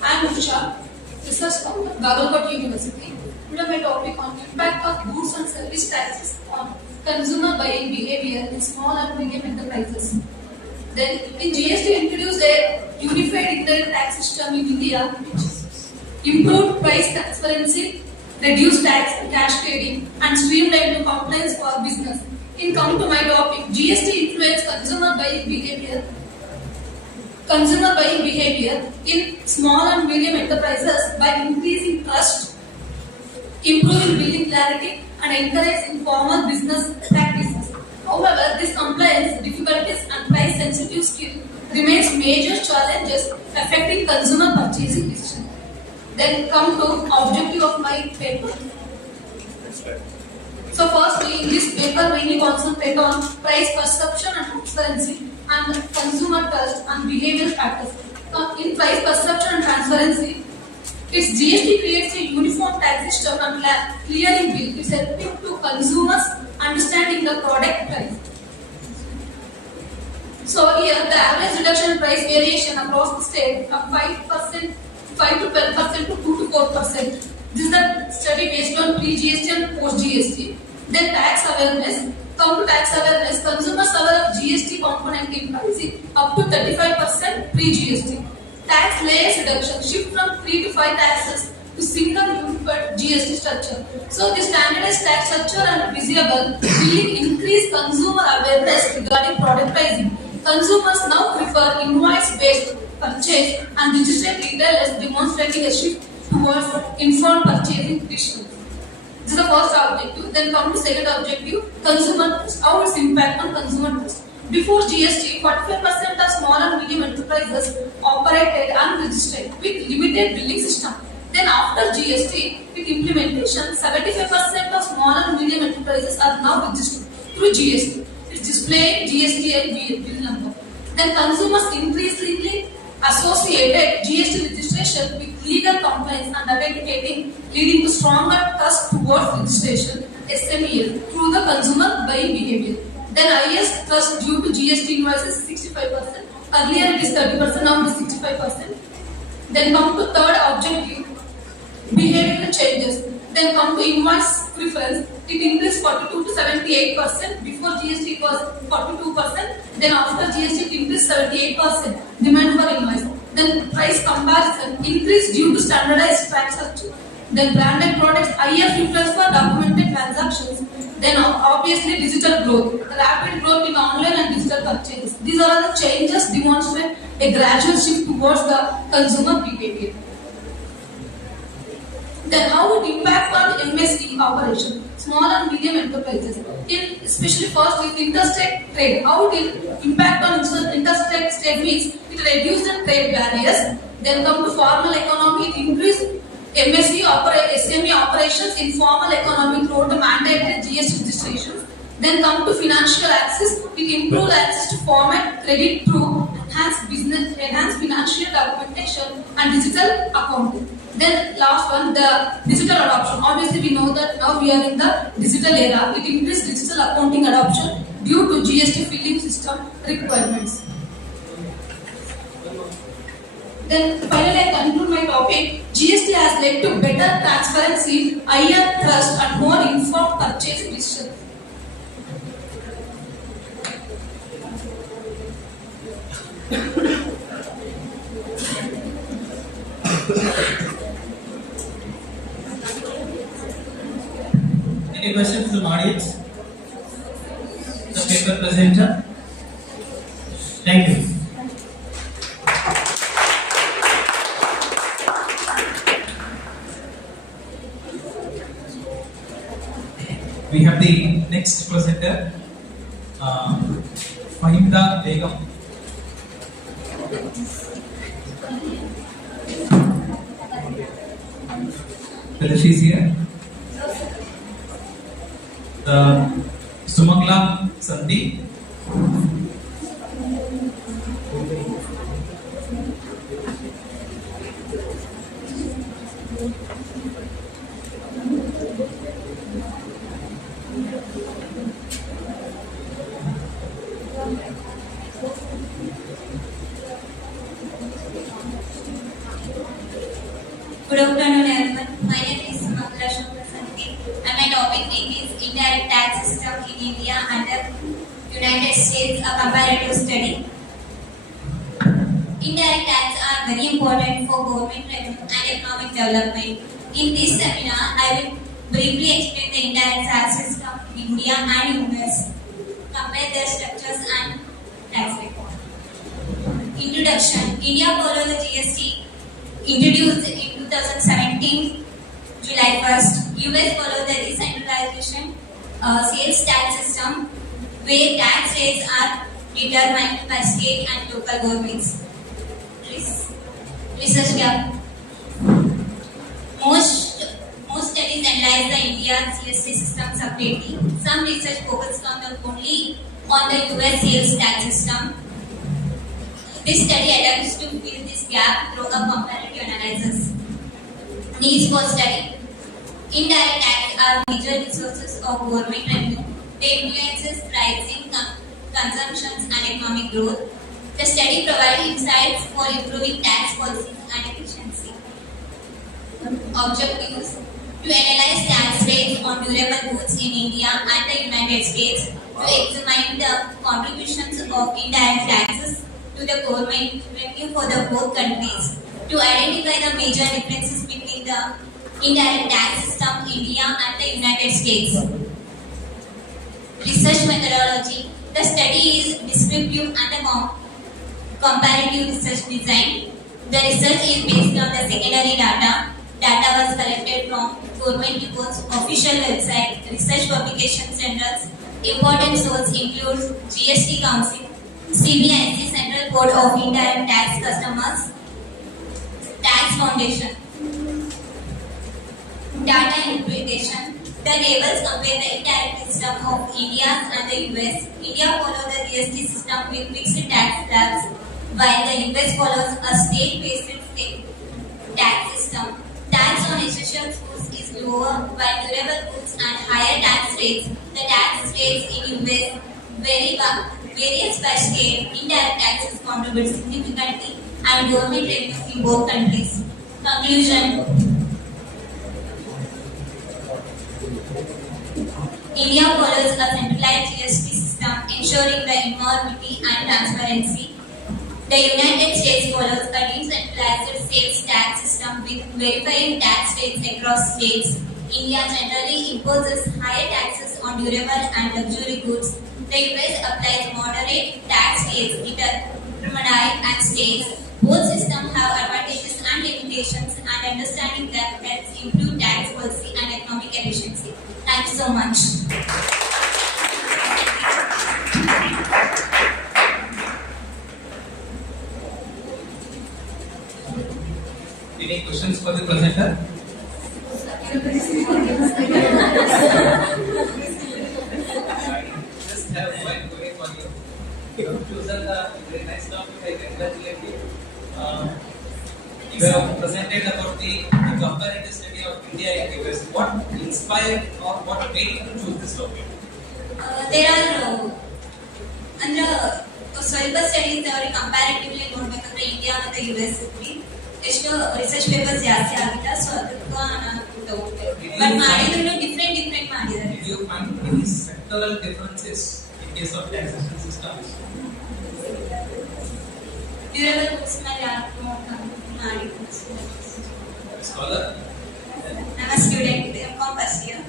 I am Usha, research from Bagalkot University. Today my topic on impact of goods and service taxes on consumer buying behavior in small and medium enterprises. Then in GST introduced a unified indirect tax system in India, which improved price transparency, reduced tax cascading, and streamlined compliance for business. In come to my topic, GST influenced consumer buying behavior. Consumer buying behavior in small and medium enterprises by increasing trust, improving billing clarity, and encouraging formal business practices. However, this compliance difficulties and price sensitive skill remains major challenges affecting consumer purchasing decisions. Then come to objective of my paper. So firstly, in this paper, we concentrate on price perception and transparency and consumer trust and behavioral factors. In price perception and transparency, its GST creates a uniform tax system and clearing bill. It's helping to consumers understanding the product price. So here, the average reduction price variation across the state from 5%, 5 to 12% to 2 to 4%. This is the study based on pre-GST and post-GST. Then tax awareness. Come to tax awareness, consumers aware of GST component in pricing up to 35% pre-GST. Tax layers reduction, shift from 3 to 5 taxes to single unified GST structure. So this standardized tax structure and visible will increase consumer awareness regarding product pricing. Consumers now prefer invoice-based purchase and registered retailers demonstrating a shift towards informed purchasing decisions. This is the first objective. Then come to second objective, consumer trust. How its impact on consumer trust. Before GST, 45% of small and medium enterprises operated unregistered with limited billing system. Then after GST, with implementation, 75% of small and medium enterprises are now registered through GST. It's displaying GST and bill number. Then consumers increasingly associated GST registration with legal compliance and authenticating, leading to stronger trust towards registration (SMEs) through the consumer buying behavior. Then highest trust due to GST invoices 65%. Earlier it is 30%, now it is 65%. Then come to third objective, behavioral changes. Then come to invoice preference. It increased 42 to 78%. Before GST it was 42%. Then after GST it increased 78%. Demand for invoice. Then price comparison increased due to standardized tax structure. Then branded products, higher preference for documented transactions. Then obviously digital growth, rapid growth in online and digital purchases. These are the changes demonstrate a gradual shift towards the consumer behavior. Then how it impacts on MSE operation, small and medium enterprises. In especially first with interstate trade, how it will impact on interstate trade means it reduces the trade barriers. Then come to formal economy, it increase MSE SME operations in formal economy through the mandated GST registrations. Then come to financial access, it improves access to format credit through enhanced financial documentation and digital accounting. Then last one, the digital adoption. Obviously we know that now we are in the digital era. It increased digital accounting adoption due to GST filling system requirements. Then finally I conclude my topic. GST has led to better transparency, higher trust and more informed purchase decisions. Any questions from audience? The paper presenter. Thank you. We have the next presenter, Fahimda Begum. Whether she's here. Sumangla Sandi. Good afternoon, everyone. My name is Sumangla Sandeep, and my topic name is Indirect Tax System in India and the United States, a comparative study. Indirect tax are very important for government revenue and economic development. In this seminar, I will briefly explain the indirect tax system in India and US, compare their structures and tax reform. Introduction. India followed the GST introduced in 2017, July 1st. US followed the decentralization sales tax system where tax rates are determined by state and local governments. Research gap. Most studies analyze the India GST system separately. Some research focused only on the US sales tax system. This study attempts to fill this gap through a comparative analysis. Needs for study. Indirect tax are major resources of government revenue. They influences pricing, consumptions and economic growth. The study provides insights for improving tax policies and efficiency. Objectives. To analyze tax rates on durable goods in India and the United States, to examine the contributions of indirect taxes to the government revenue for the both countries, to identify the major differences between the indirect tax system in India and the United States. Research methodology. The study is descriptive and comparative research design. The research is based on the secondary data. Data was collected from government reports, official website, research publication centers. Important sources include GST Council, CBIC Central Board of Indirect Tax Customers, Tax Foundation. Data interpretation. The tables compare the indirect system of India and the US. India follows the GST system with fixed tax slabs, while the US follows a state-based tax system. Tax on essential goods is lower, while durable goods and higher tax rates. The tax rates in US varies by state. Indirect taxes contribute significantly and government revenue in both countries. Conclusion. India follows a centralized GST system, ensuring the uniformity and transparency. The United States follows a decentralized sales tax system with verifying tax rates across states. India generally imposes higher taxes on durable and luxury goods. The US applies moderate tax rates determined at states. Both systems have advantages and limitations, and understanding them helps improve tax policy and economic efficiency. Thank you so much. Any questions for the presenter? Just have one query for you. You have chosen a very nice topic. I congratulate you. You have presented about the comparative study of India and US. What inspired or what made you choose this topic? There are ಸ್ವಲ್ಪ studies ಅವ್ರಿಗೆ comparatively ನೋಡ್ಬೇಕಂದ್ರೆ India ಮತ್ತು US ಎಷ್ಟು research papers ಜಾಸ್ತಿ ಆಗಿಲ್ಲ, so ಅದಕ್ಕೆ ನಾನು ತಗೊಂಡೆ. ಬಟ್ ಮಾಡಿದ್ರು ಡಿಫ್ರೆಂಟ್ ಮಾಡಿದ್ದಾರೆ. Did you find any sectoral differences in case of taxation systems? Durable books ಮೇಲೆ ಯಾರು ಮಾಡಿ Scholar? I'm a student, MCom first year.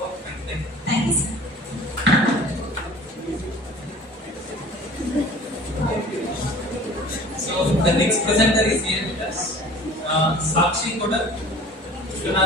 Oh, Thank you, sir. So the next presenter is here with us, Sakshi Kodak. Good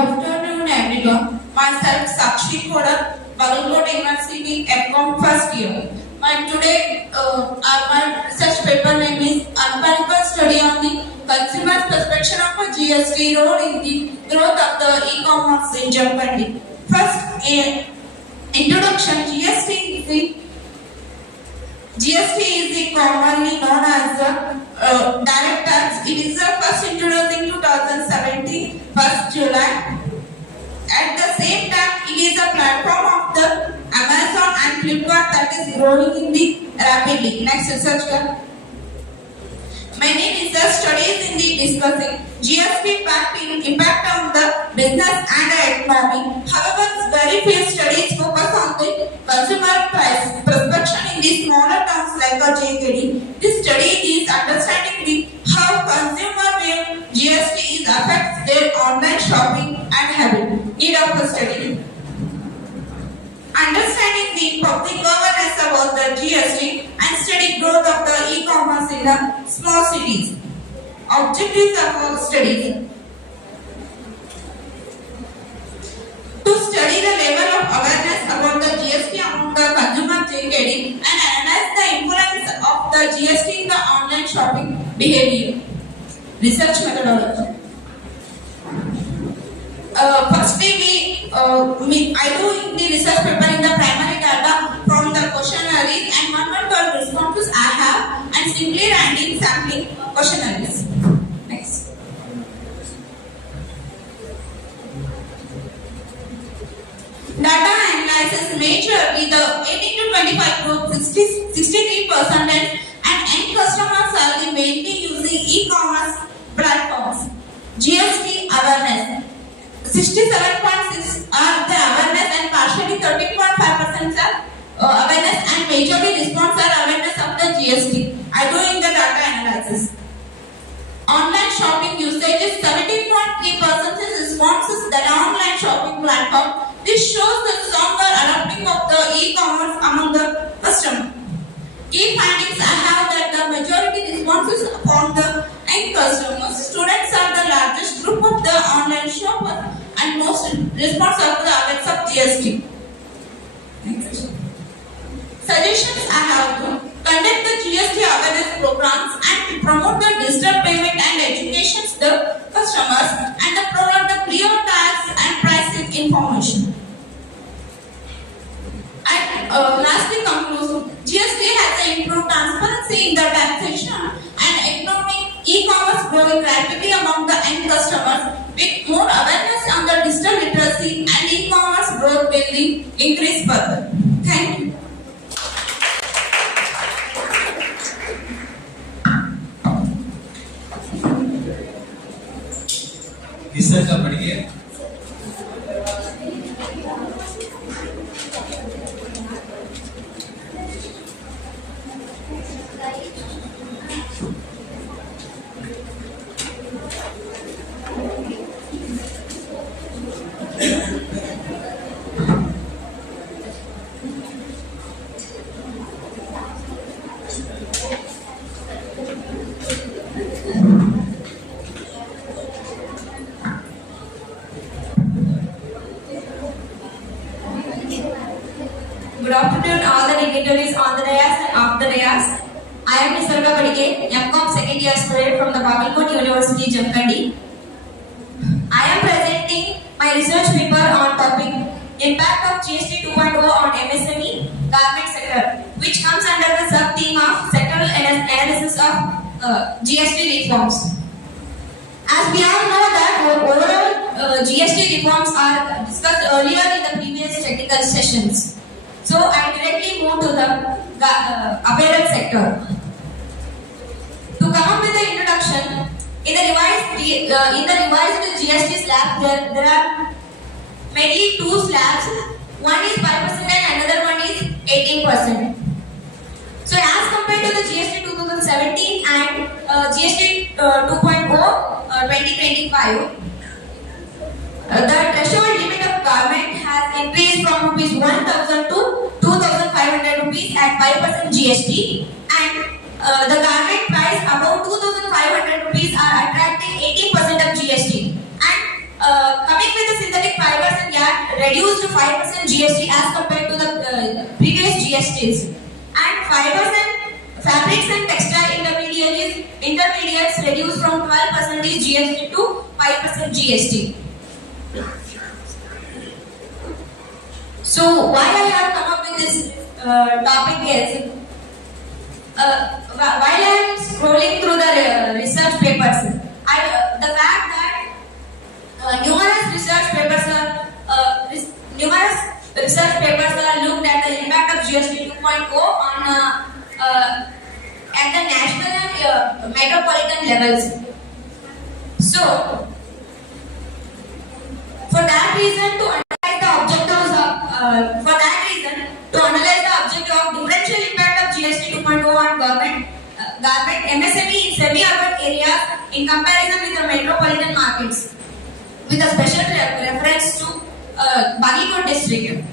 afternoon, everyone. Myself, Sakshi Kodak, Bagalkot University MCom first year. Today, my research paper name is Empirical Study on the Consumer's Perspective of a GST Role in the Growth of the E-commerce in Germany. First, introduction. GST is commonly known as the direct tax. It is first introduced in 2017, 1st July. At the same time, it is a platform of the Amazon and Flipkart that is growing in the rapidly. Next research. My main research studies in the discussing GST impact on the business and the economy. However, very few studies focus on the consumer price perception in the smaller towns like a JKD. This study is understanding the how consumer will GST is affects their online shopping and habit. Need of a study. Understanding the public governance about the GST and steady growth of the e-commerce in the small cities. Objectives of our studies. To study the level of awareness about the GST among the consumer JKD and analyze the influence of the GST in the online shopping behavior. Research methodology. Firstly, I do the research paper in the primary data from the questionnaires and 112 responses I have and simply random sampling questionnaires. Next. Data analysis majorly the 18 to 25 group 63% and end customers are the mainly using e-commerce platforms. GST awareness 67.6 are the awareness and partially 13.5% are awareness and majorly response are awareness of the GST. I do in the data analysis. Online shopping usage is 17.3% responses that online shopping platform. This shows the stronger adopting of the e-commerce among the customer. Key findings I have that the majority responses from the end customers. Students are the largest group of the online shoppers and most response of the awareness of GST. Next. Suggestions I have to conduct the GST awareness programs and promote the digital payment and education to the customers and the provide the clear tax and pricing information. And lastly, conclusion. GST has improved transparency in the taxation and economic e-commerce growing rapidly among the end customers with more awareness on the digital literacy and e-commerce growth will increase further. Thank you. Research का पढ़िए Good afternoon, all the dignitaries on the dais and off the dais. I am Nisarga Padike, MCOM second year student from the Bagalkot University, Jamkandi. I am presenting my research paper on topic Impact of GST 2.0 on MSME garment sector, which comes under the sub-theme of sectoral analysis of GST reforms. As we all know that overall GST reforms are discussed earlier in the previous technical sessions. So I directly move to the apparel sector. To come up with the introduction, in the revised GST slab, there are mainly two slabs. One is 5% and another one is 18%. So as compared to the GST 2017 and GST 2.0 2025, the threshold limit of garment has increased from rupees 1,000 to 2,500 rupees at 5% GST, and the garment price above 2,500 rupees are attracting 18% of GST. And coming with the synthetic fibers and yarn reduced to 5% GST as compared to the previous GSTs. And fibers and fabrics and textile intermediates reduced from 12% GST to 5% GST. So why I have come up with this topic is while I am scrolling through the research papers, the fact that numerous research papers are looked at the impact of GST 2.0 on at the national and metropolitan levels. So, for that reason, to analyze the objectives of differential impact of GST 2.0 on government, MSME in semi-urban areas in comparison with the metropolitan markets, with a special reference to Bagalkot district.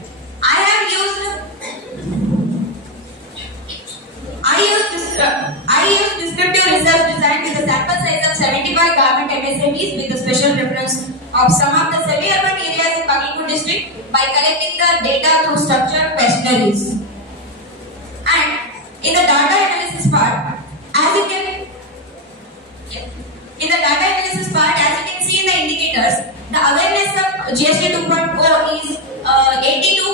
I used descriptive research designed with a sample size of 75 government MSMEs with a special reference of some of the semi-urban areas in Bagalkot district by collecting the data through structured questionnaires. And in the data analysis part, as you can see in the indicators, the awareness of GST 2.0 is 82%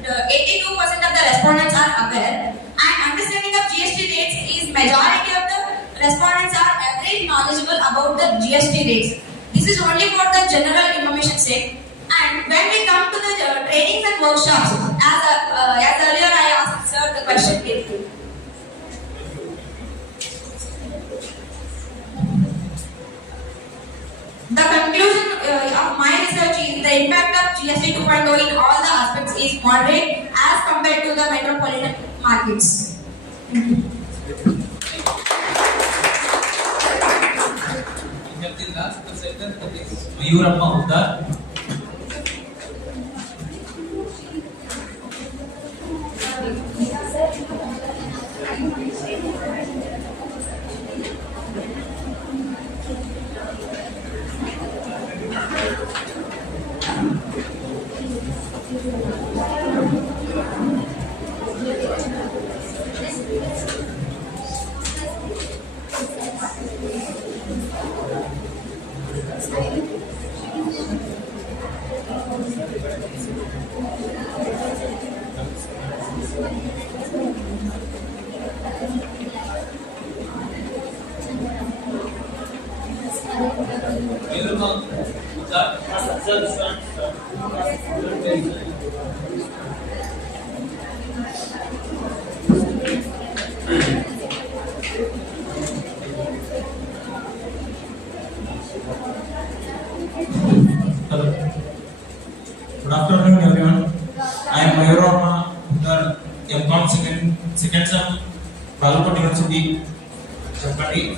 of the respondents are aware, and understanding of GST rates is majority of the respondents are average knowledgeable about the GST rates. This is only for the general information sake. And when we come to the trainings and workshops, as earlier I asked sir the question. The conclusion of my research is the impact of GST 2.0 in all the aspects is moderate as compared to the metropolitan markets. We have the last presenter, that is Mayurappa Uddar. Good afternoon, everyone. I am Mayurappa Uddar, MCOM second sem, Bagalkot University Social.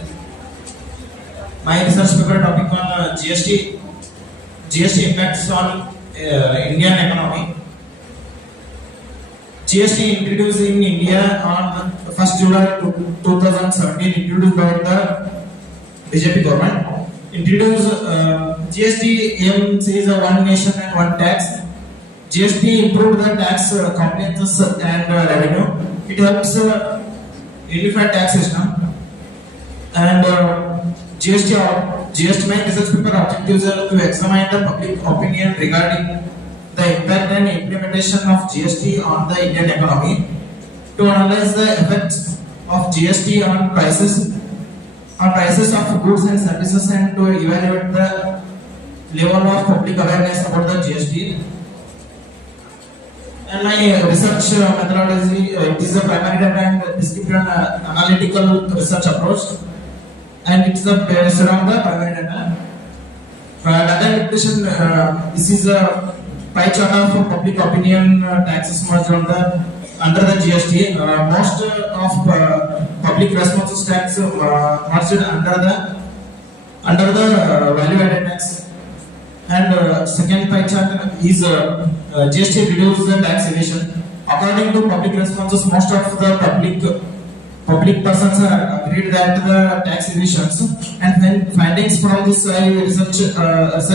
My research paper topic on GST impacts on Indian economy. GST introduced in India on 1st July 2017, introduced by the BJP government. Introduced GST aims is a one nation and one tax. GST improved the tax compliance and revenue. It helps unified tax system. And GST my research paper objectives are to examine the public opinion regarding the impact and implementation of GST on the Indian economy, to analyze the effects of GST on prices of goods and services, and to evaluate the level of public awareness about the GST. And my research methodology is a primary data and descriptive analytical research approach, and it's based on the primary data. Data interpretation, this is a pie chart of public opinion taxes merged under the GST. Most of public responses tax merged under the value added tax. And second pie chart is GST reduces the tax evasion. According to public responses, most of the public persons are agreed that the tax evasions, and findings from this research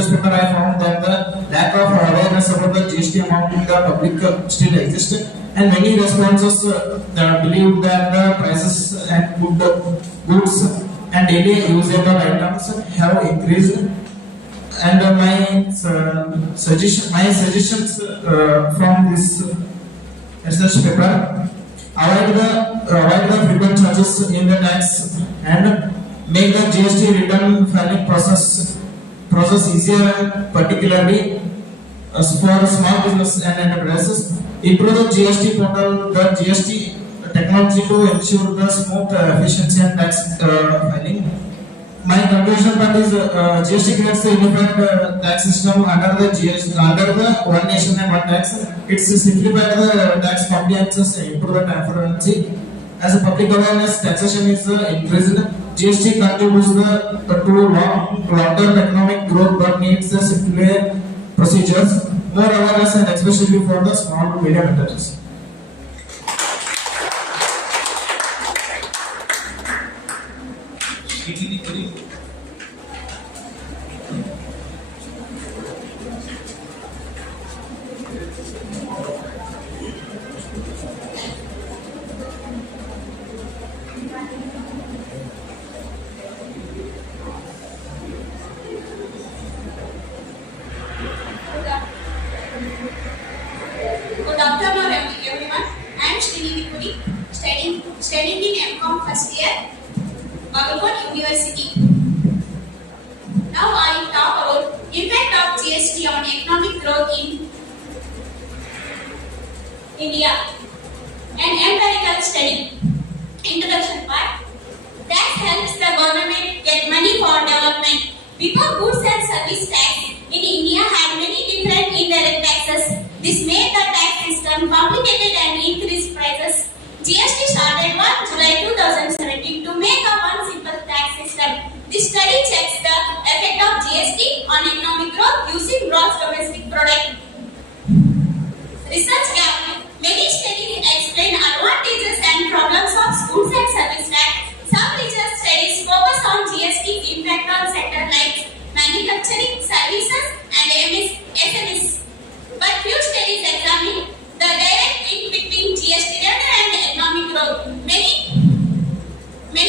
paper, I found that the lack of awareness about the GST amount in the public still exists, and many responses believe that the prices and goods and daily usable items have increased. And my suggestions from this research paper: avoid the frequent charges in the tax, and make the GST return filing process easier, particularly for small business and enterprises. Improve the GST portal, the GST technology to ensure the smooth efficiency and tax filing. My conclusion point is GST creates a unified tax system under the one nation and one tax. It's simplified the tax compliances, improve the transparency. As a public awareness, taxation is increased. GST contributes to long-term economic growth but needs simpler procedures, more awareness, and especially for the small to medium enterprises. Good afternoon, everyone. I am Srini Vipuri, studying in MCom first year, Bagalkot University. Now I talk about impact of GST on economic growth in India. An empirical study. Introduction part. Tax helps the government get money for development. Before goods and service tax in India had many different indirect taxes. This made the tax system complicated and increased prices. GST started 1 July 2017 to make a one simple tax system. This study checks the effect of GST on economic growth using gross domestic product. Research gap. Many studies explain advantages and problems of goods and service tax. Some research studies focus on GST's impact on sectors like manufacturing, services, and SMEs. But few studies examine the direct link between GST revenue and economic growth. Many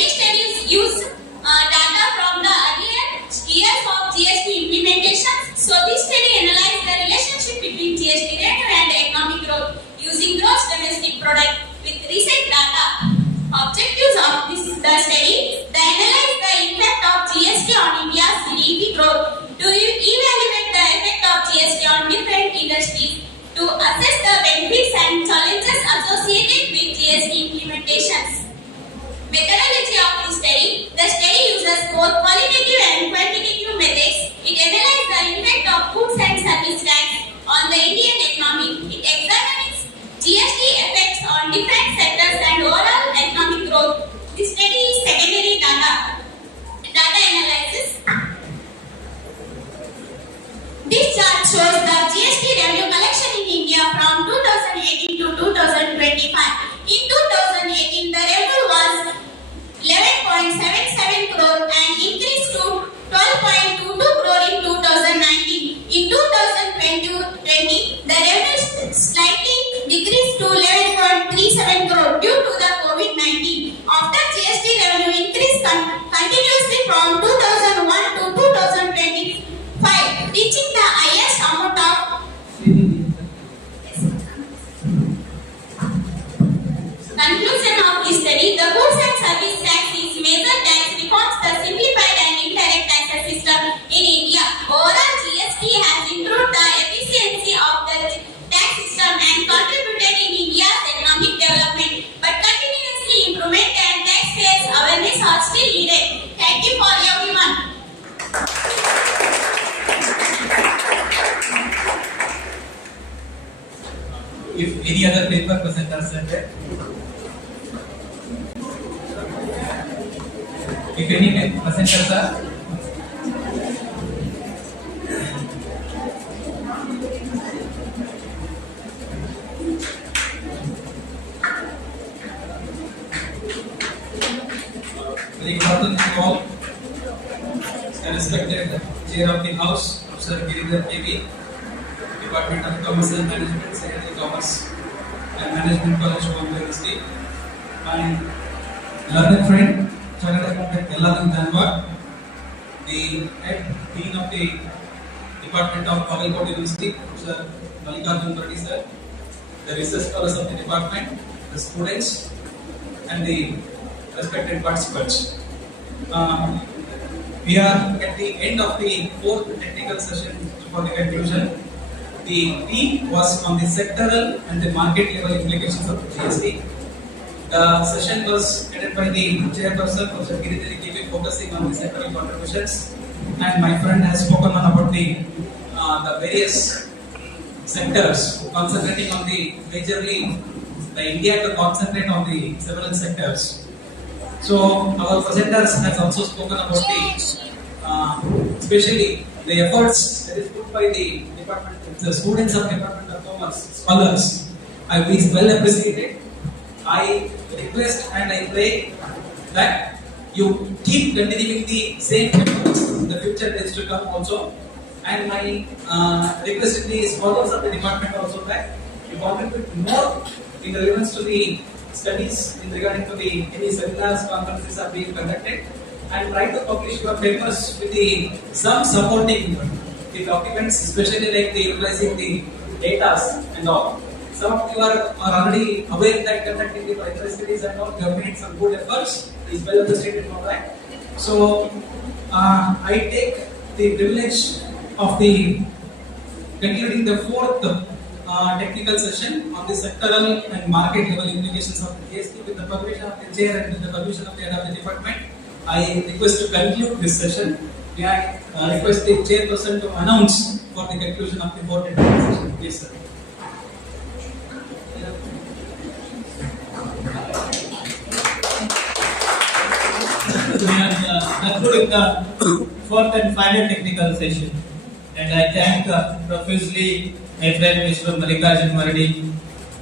studies use data from the earlier years of GST implementation. So this study analyzed the relationship between GST revenue and economic growth using gross domestic product with recent data. Objectives of the study: they analyze the impact of GST on India's GDP growth, to evaluate the effect of GST on different industries, to assess the benefits and challenges associated with GST implementations. Methodology of the study: the study uses both qualitative and quantitative methods. It analyzes the impact of goods and service tax on the Indian economy. It examines GST effects on different sectors and overall economic growth. The study is secondary data analysis. This chart shows the GST revenue collection in India from 2018 to 2025. In 2018, the revenue was 11.77 crore and increased to 12.22 crore in 2019. In 2020, the revenue slightly decreased to 11.37 crore due to the COVID-19. After GST revenue increased continuously from 2001 to 2025, reaching the highest amount of conclusion of the study. The goods and service tax is major tax because the simplified and indirect tax system in India. Overall, GST has improved the efficiency of the tax system and contributed in India's economic development. But continuously improvement and taxpayers' awareness are still needed. Thank you for everyone. If any other paper presenters are there, if any presenters are, very important to all, the respected chair of the house, Sir Giridhar KV, Department of Commerce and Management, Secretary Commerce and Management College, Bombay University, my learned friend, Chartered Accountant Elladan Janwar, the head dean of the Department of Bagalkot University, Sir Bagalkot University, sir, the research scholars of the department, the students, and the respected participants. We are at the end of the fourth technical session for the conclusion. The theme was on the sectoral and the market level implications of GST. The session was headed by the chairperson, Professor Giridhari K.V., focusing on the sectoral contributions, and my friend has spoken on about the various sectors, concentrating on the majorly the India to concentrate on the several sectors. So our presenters has also spoken about the especially the efforts that is put by the department, the students of Department of Commerce, scholars. I is well appreciated. I request and I pray that you keep continuing the same efforts in the future days to come also. And my request to the scholars of the department also that you contribute more in relevance to the studies in regarding to the any seminars, conferences are being conducted, and try to publish your papers with the some supporting the documents, especially like the utilizing the data and all. Some of you are already aware that conducting the primary studies and all, you have made some good efforts. Is well appreciated for that. So I take the privilege of the concluding the fourth technical session on the sectoral and market level implications of the GST with the permission of the chair and with the permission of the head of the department. I request to conclude this session. May I request the chairperson to announce for the conclusion of the fourth technical session. Please, sir. We are concluding the fourth and final technical session, and I thank profusely my friend Mr. Mallikarjun Mardi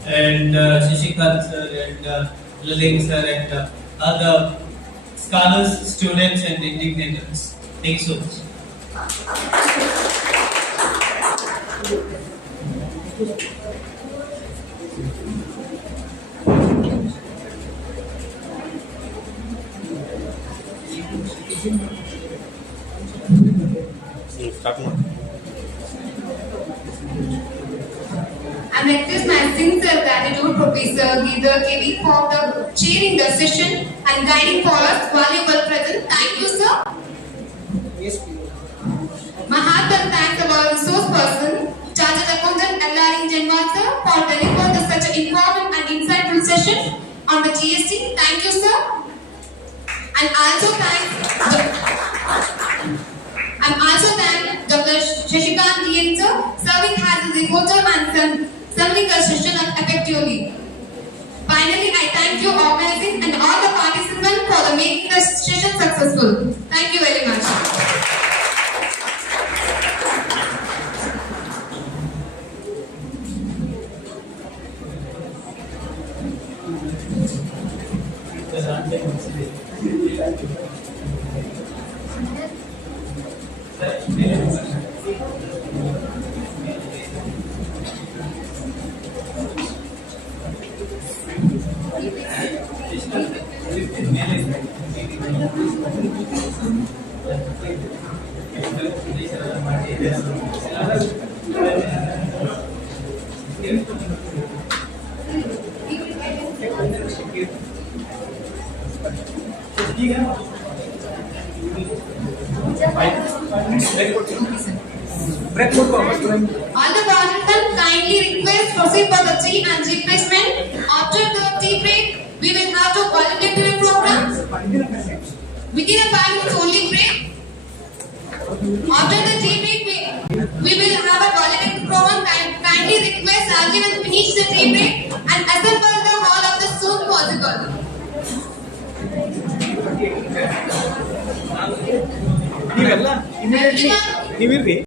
and Shishikant sir and Laling sir and other scholars, students and indignators. Thank you so much. Start now. I'm recognizing the gratitude Professor Giridhari K.V. for the chairing the session and guiding for us valuable present. Thank you, sir. My heartfelt thanks to our resource person, Chartered Accountant L.R. Janwal sir, for delivering such an informative and insightful session on the GST. Thank you, sir. And also thank Dr. Shishikant D. sir, serving as a reporter and summoning the session effectively. Finally, I thank you organizing and all the participants for making the session successful. Thank you very much. All the participants kindly request proceed for the tea and tea placement. After the tea break, we will have the qualitative program. Within a 5 minutes only break. After the tea break, we will have a qualitative program. Kindly request Rajiv and finish the tea break and assemble the hall of the soon possible. ನೀವೆಲ್ಲ